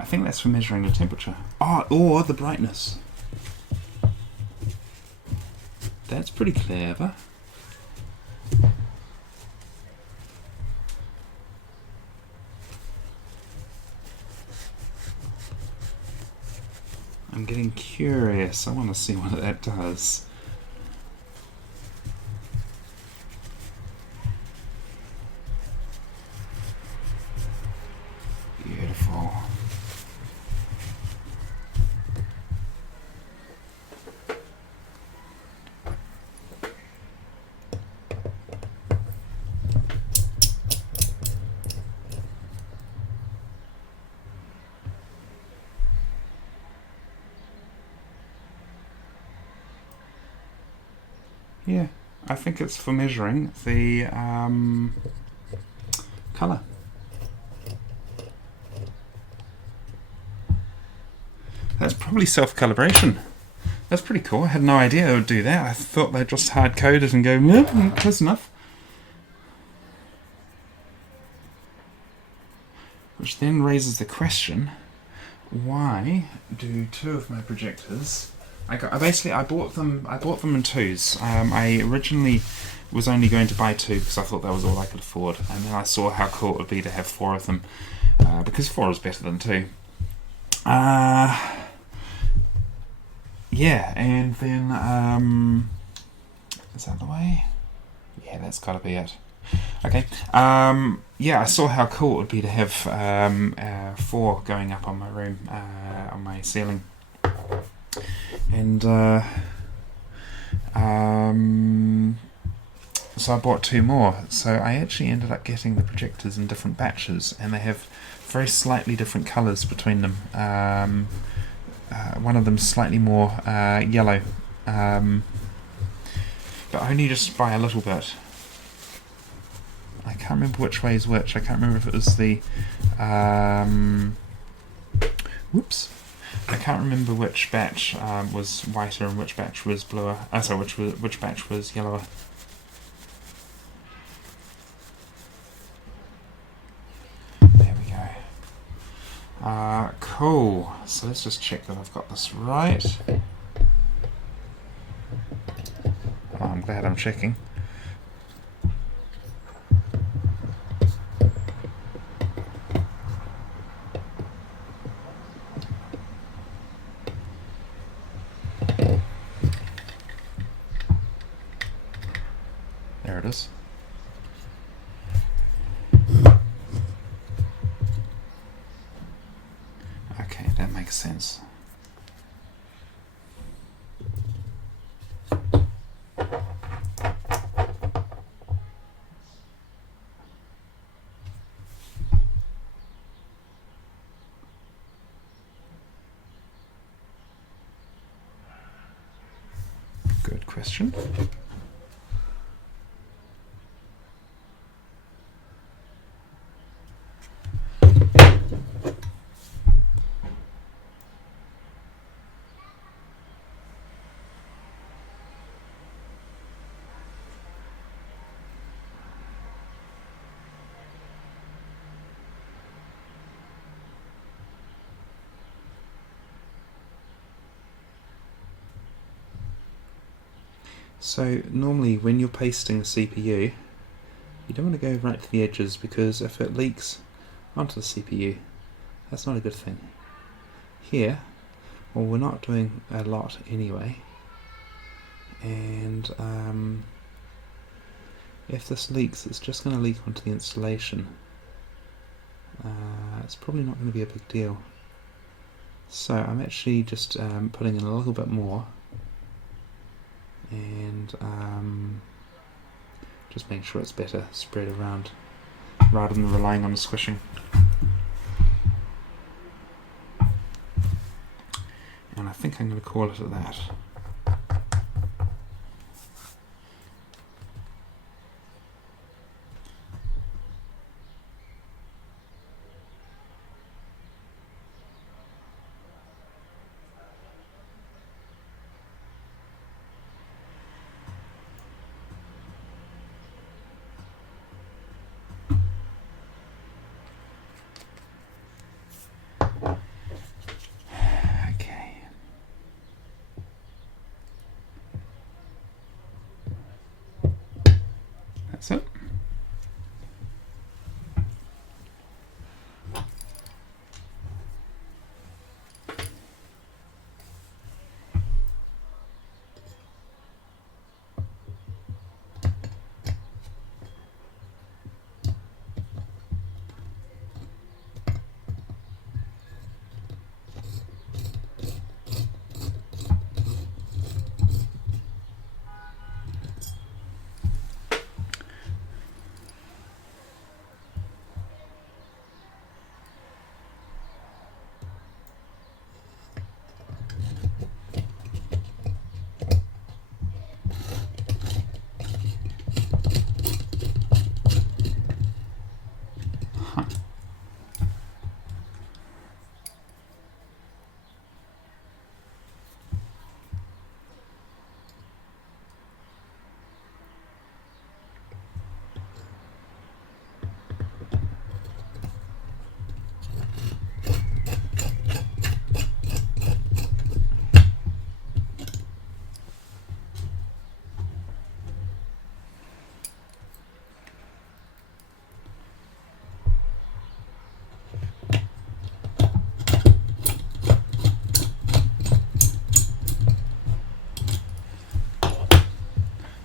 I think that's for measuring the temperature. Or the brightness. That's pretty clever. I'm getting curious. I want to see what that does. Beautiful. Yeah, I think it's for measuring the colour. That's probably self-calibration. That's pretty cool. I had no idea it would do that. I thought they'd just hard-code it and go, yeah, close enough. Which then raises the question, why do two of my projectors... I bought them in twos. I originally was only going to buy two because I thought that was all I could afford, and then I saw how cool it would be to have four of them, because four is better than two. Yeah, and then is that the way? Yeah, that's got to be it. Okay. Yeah, I saw how cool it would be to have four going up on my room, on my ceiling. And so I bought two more. So I actually ended up getting the projectors in different batches, and they have very slightly different colours between them. One of them's slightly more yellow, but only just by a little bit. I can't remember which way is which. I can't remember if it was the... whoops. I can't remember which batch was whiter and which batch was bluer. Sorry, which batch was yellower. There we go. Cool. So let's just check that I've got this right. Oh, I'm glad I'm checking. There it is. Okay, that makes sense. Good question. So normally when you're pasting a CPU, you don't want to go right to the edges, because if it leaks onto the CPU, that's not a good thing. Here, well, we're not doing a lot anyway, and if this leaks, it's just going to leak onto the installation. It's probably not going to be a big deal. So I'm actually just putting in a little bit more, and just make sure it's better spread around rather than relying on the squishing. And I think I'm going to call it at that. That's it.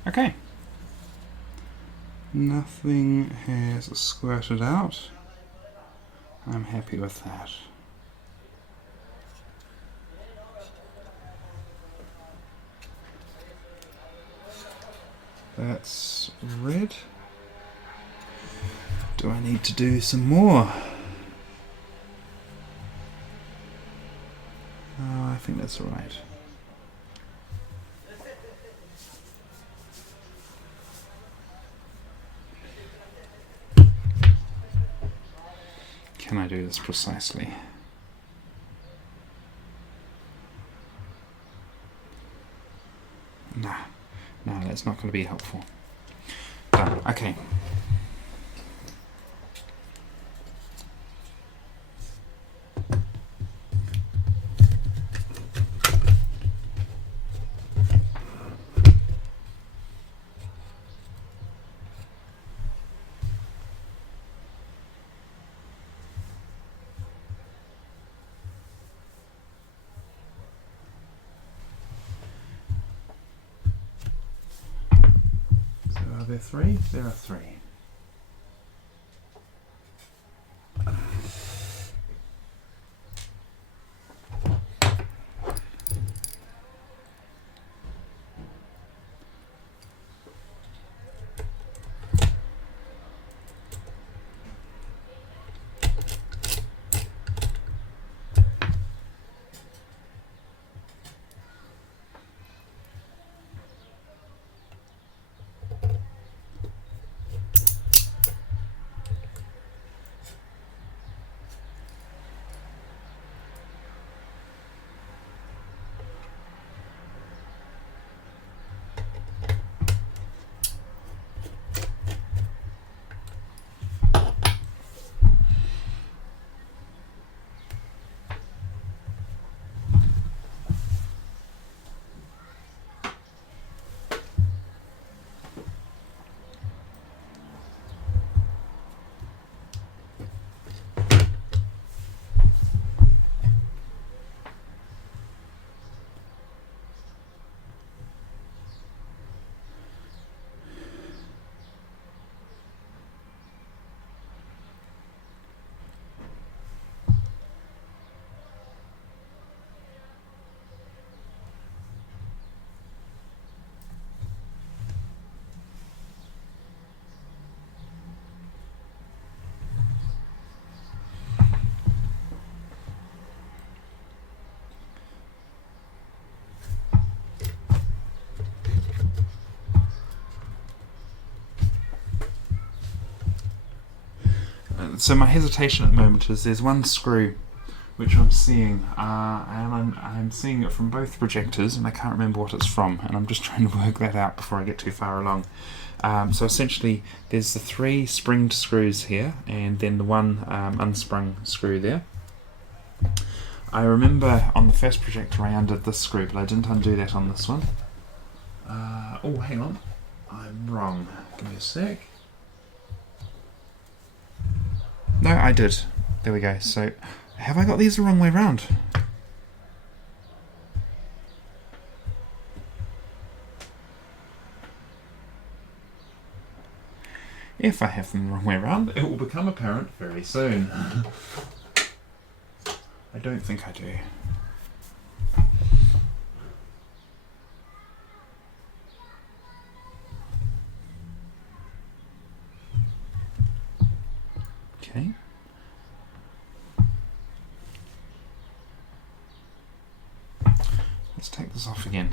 Okay. Nothing has squirted out. I'm happy with that. That's red. Do I need to do some more? Oh, I think that's alright. Can I do this precisely? Nah, no, that's not going to be helpful. Done. Okay. Are there three? There are three. So my hesitation at the moment is there's one screw which I'm seeing, and I'm seeing it from both projectors, and I can't remember what it's from, and I'm just trying to work that out before I get too far along. So essentially, there's the three springed screws here, and then the one unsprung screw there. I remember on the first projector I undid this screw, but I didn't undo that on this one. Oh, hang on. I'm wrong. Give me a sec. No, I did. There we go. So, have I got these the wrong way round? If I have them the wrong way around, it will become apparent very soon. I don't think I do. Okay. Let's take this off again.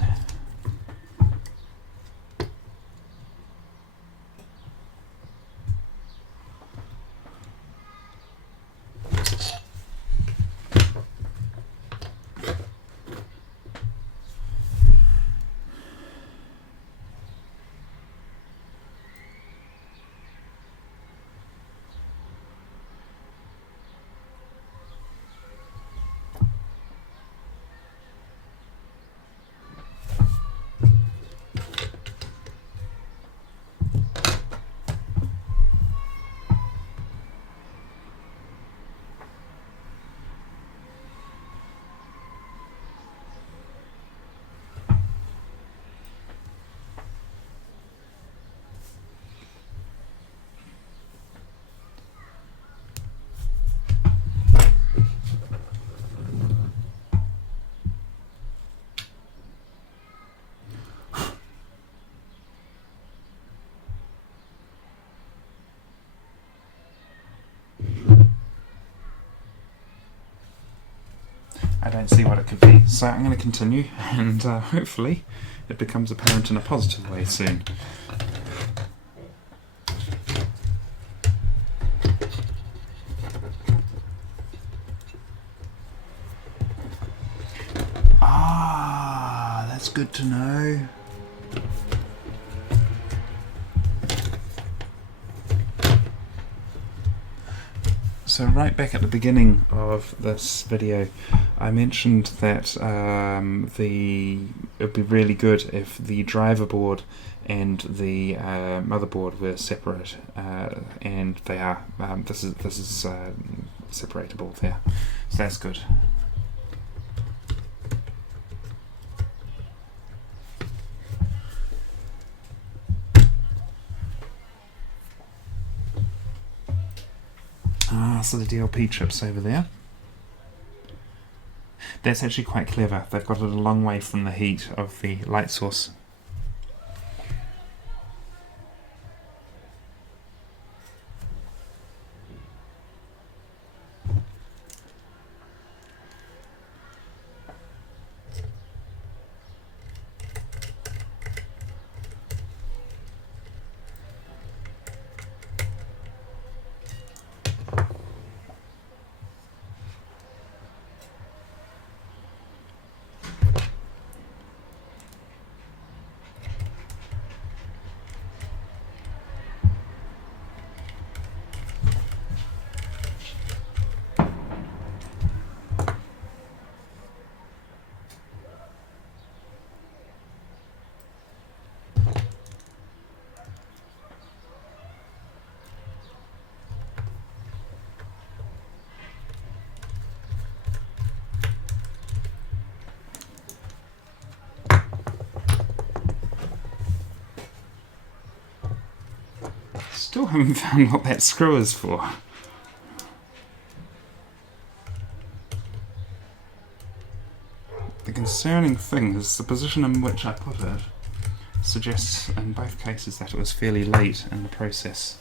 I don't see what it could be. So I'm going to continue, and hopefully it becomes apparent in a positive way soon. Ah, that's good to know. So right back at the beginning of this video, I mentioned that it would be really good if the driver board and the motherboard were separate, and they are. This is separatable there, so that's good. So the DLP chip's over there. That's actually quite clever. They've got it a long way from the heat of the light source. Still haven't found what that screw is for. The concerning thing is the position in which I put it suggests in both cases that it was fairly late in the process,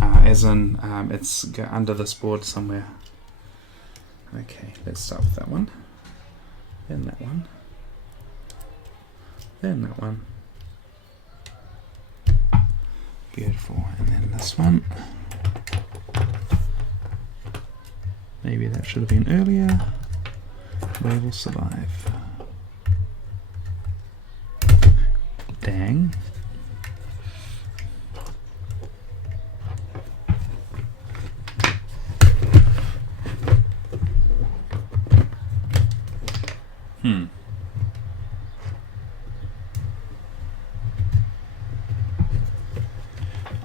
as in it's under this board somewhere. Okay, let's start with that one, then that one, then that one. Beautiful, and then this one. Maybe that should have been earlier. We will survive. Dang.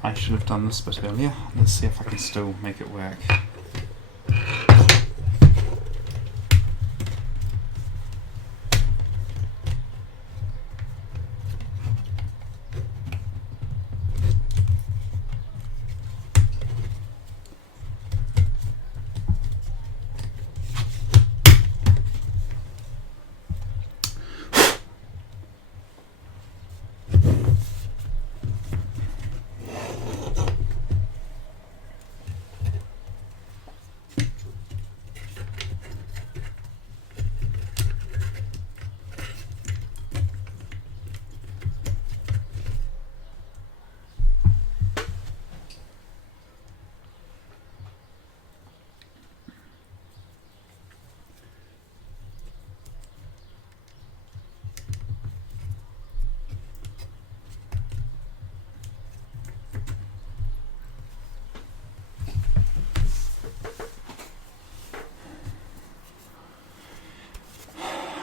I should have done this bit earlier. Let's see if I can still make it work.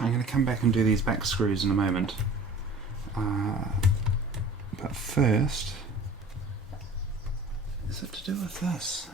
I'm going to come back and do these back screws in a moment, but first, is it to do with this?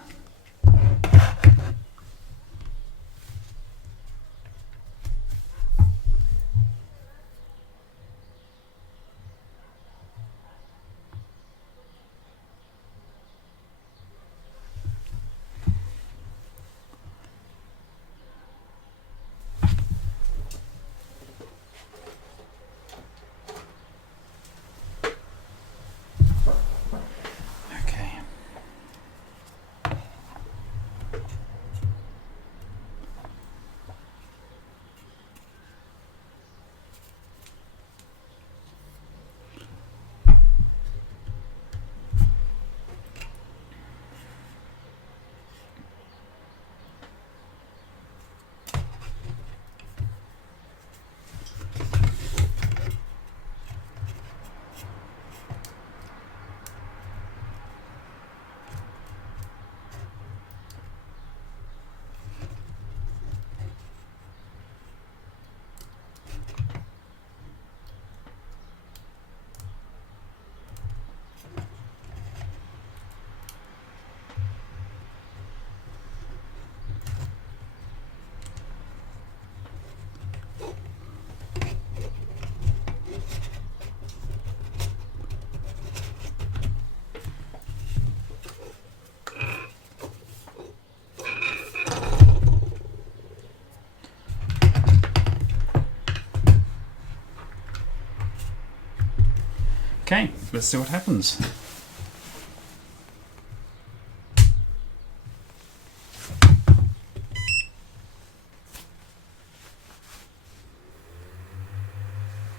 Okay, let's see what happens.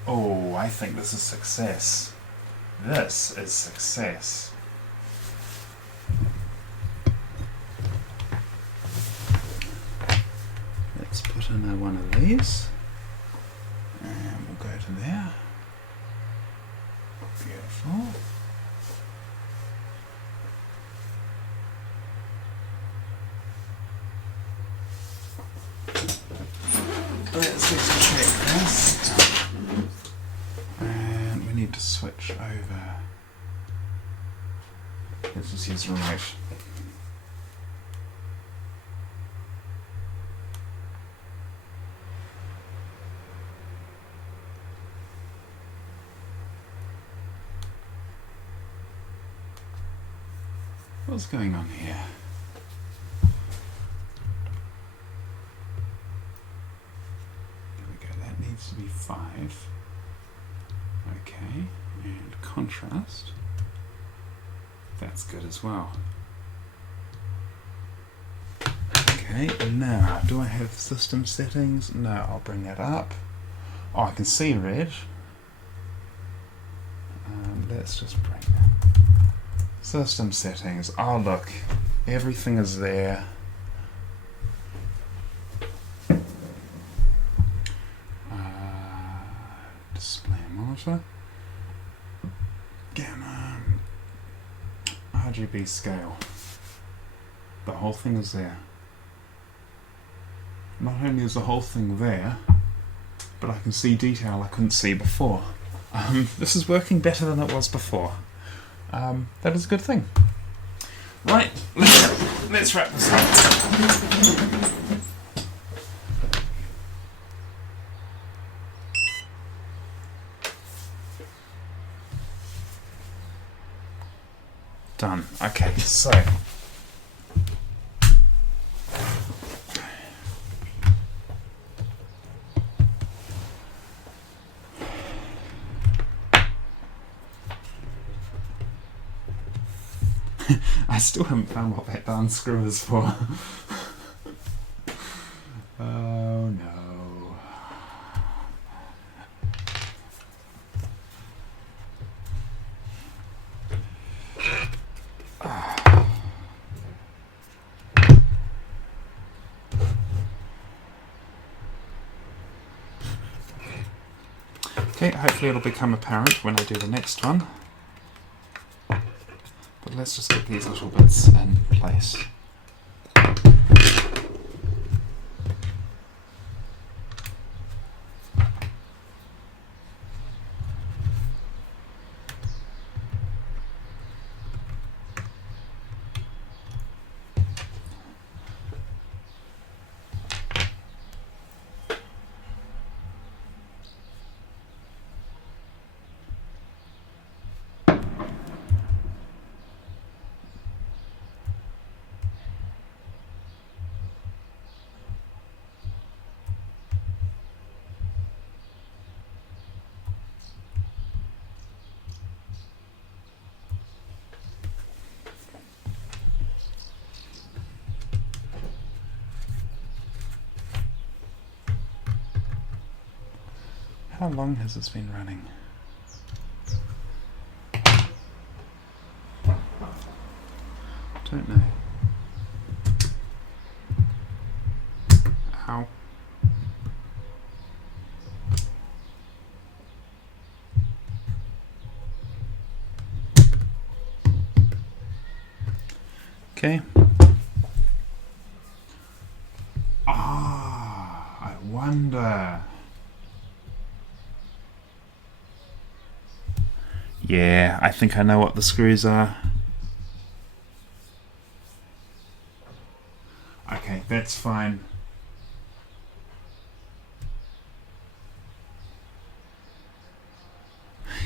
Oh, I think this is success. This is success. Let's put in one of these. And we'll go to there. Beautiful. Let's check this. And we need to switch over. Let's just use the remote. What's going on here? There we go, that needs to be 5. Okay, and contrast. That's good as well. Okay, now, do I have system settings? No, I'll bring that up. Oh, I can see red. Let's just bring that. System settings. Oh look, everything is there. Display monitor. Gamma. RGB scale. The whole thing is there. Not only is the whole thing there, but I can see detail I couldn't see before. This is working better than it was before. That is a good thing. Right, let's wrap this up. Done. Okay, so I still haven't found what that darn screw is for. Oh no. Okay, hopefully it'll become apparent when I do the next one. But let's just get these little bits in place. How long has this been running? Don't know. Ow. Okay. I wonder. Yeah, I think I know what the screws are. Okay, that's fine.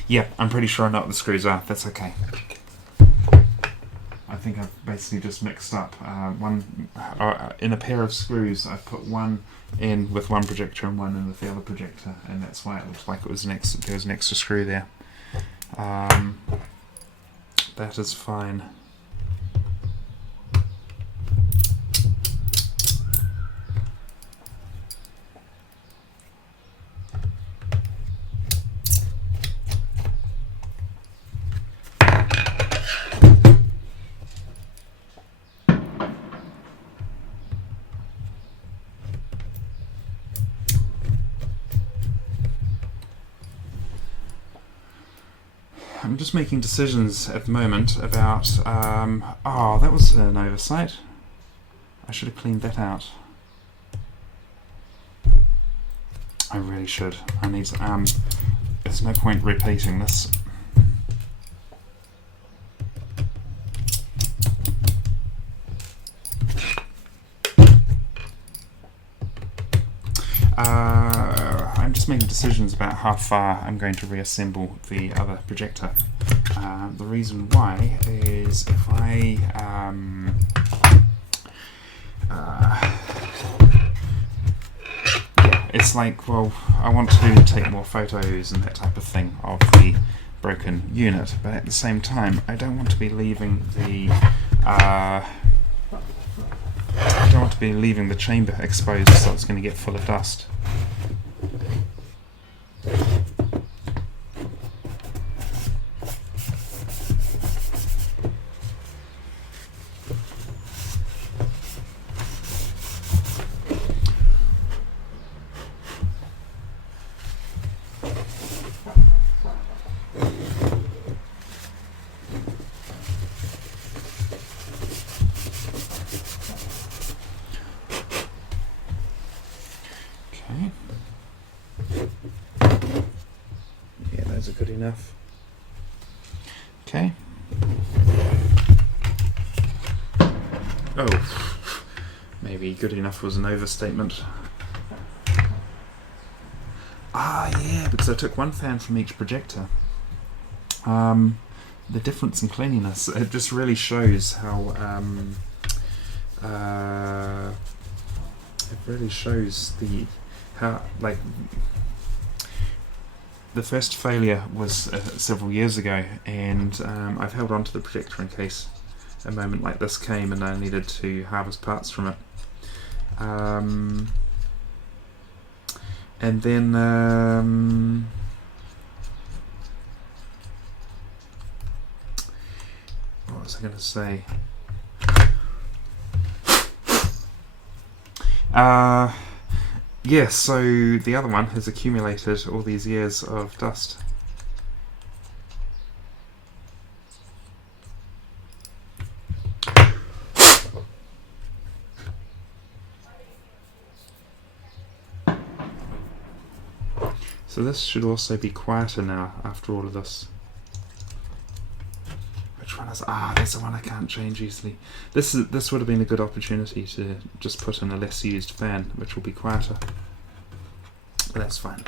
Yeah, I'm pretty sure I know what the screws are. That's okay. I think I've basically just mixed up one in a pair of screws. I've put one in with one projector and one in with the other projector, and that's why it looks like it was there was an extra screw there. That is fine. I'm just making decisions at the moment about, oh, that was an oversight. I should have cleaned that out. I really should. I need to, there's no point repeating this. I'm just making decisions about how far I'm going to reassemble the other projector. The reason why is if I it's like, well, I want to take more photos and that type of thing of the broken unit, but at the same time I don't want to be leaving the chamber exposed, so it's going to get full of dust. Yeah, those are good enough. Okay. Oh, maybe good enough was an overstatement. Ah, yeah, because I took one fan from each projector. The difference in cleanliness, it just really shows how it really shows like the first failure was several years ago, and I've held on to the projector in case a moment like this came and I needed to harvest parts from it. And then what was I going to say? Yes, so the other one has accumulated all these years of dust. So this should also be quieter now after all of this. Which one is? Ah, there's the one I can't change easily. This would have been a good opportunity to just put in a less used fan, which will be quieter. But that's fine.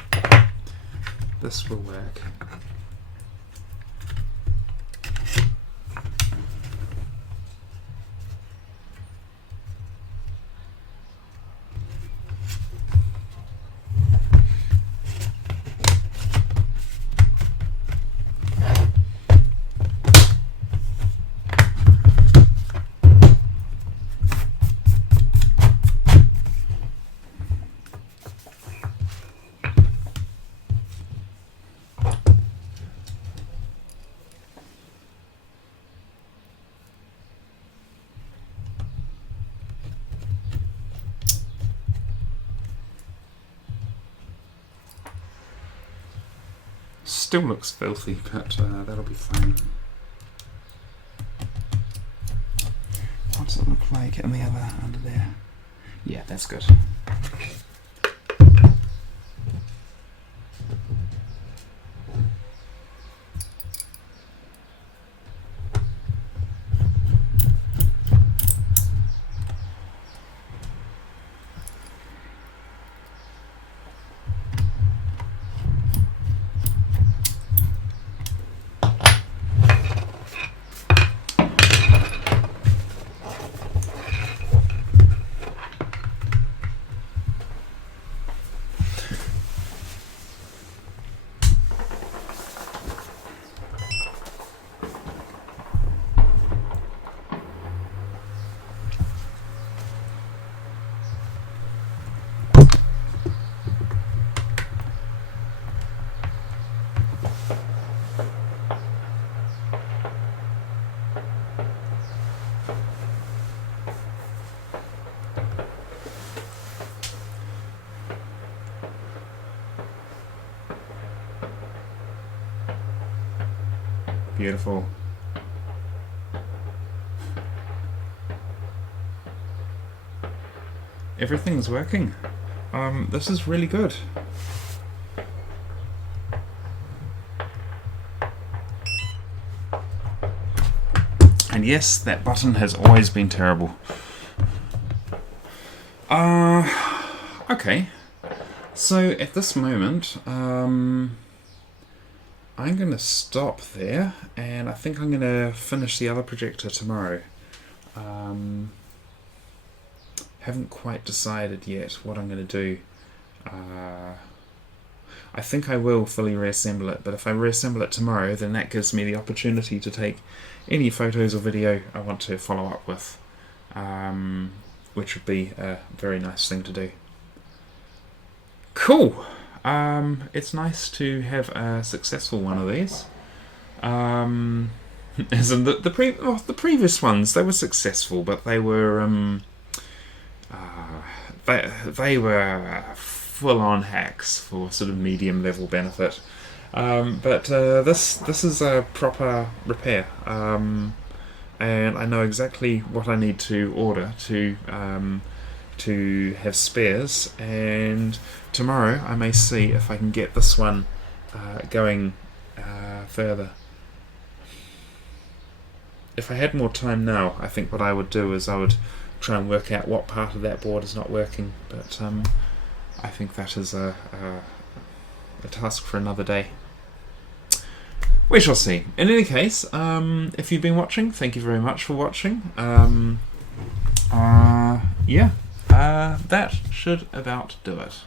This will work. Still looks filthy, but that'll be fine. What does it look like in the other under there? Yeah, that's good. Beautiful. Everything's working. This is really good. And yes, that button has always been terrible. Okay. So at this moment, I'm going to stop there, and I think I'm going to finish the other projector tomorrow. Haven't quite decided yet what I'm going to do. I think I will fully reassemble it, but if I reassemble it tomorrow, then that gives me the opportunity to take any photos or video I want to follow up with, which would be a very nice thing to do. Cool! It's nice to have a successful one of these. As in the previous ones, they were successful, but they were they were full-on hacks for sort of medium level benefit. But this is a proper repair, and I know exactly what I need to order to have spares. And tomorrow I may see if I can get this one going further. If I had more time now, I think what I would do is I would try and work out what part of that board is not working, but I think that is a task for another day. We shall see. In any case, if you've been watching, thank you very much for watching. Yeah, that should about do it.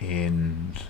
End.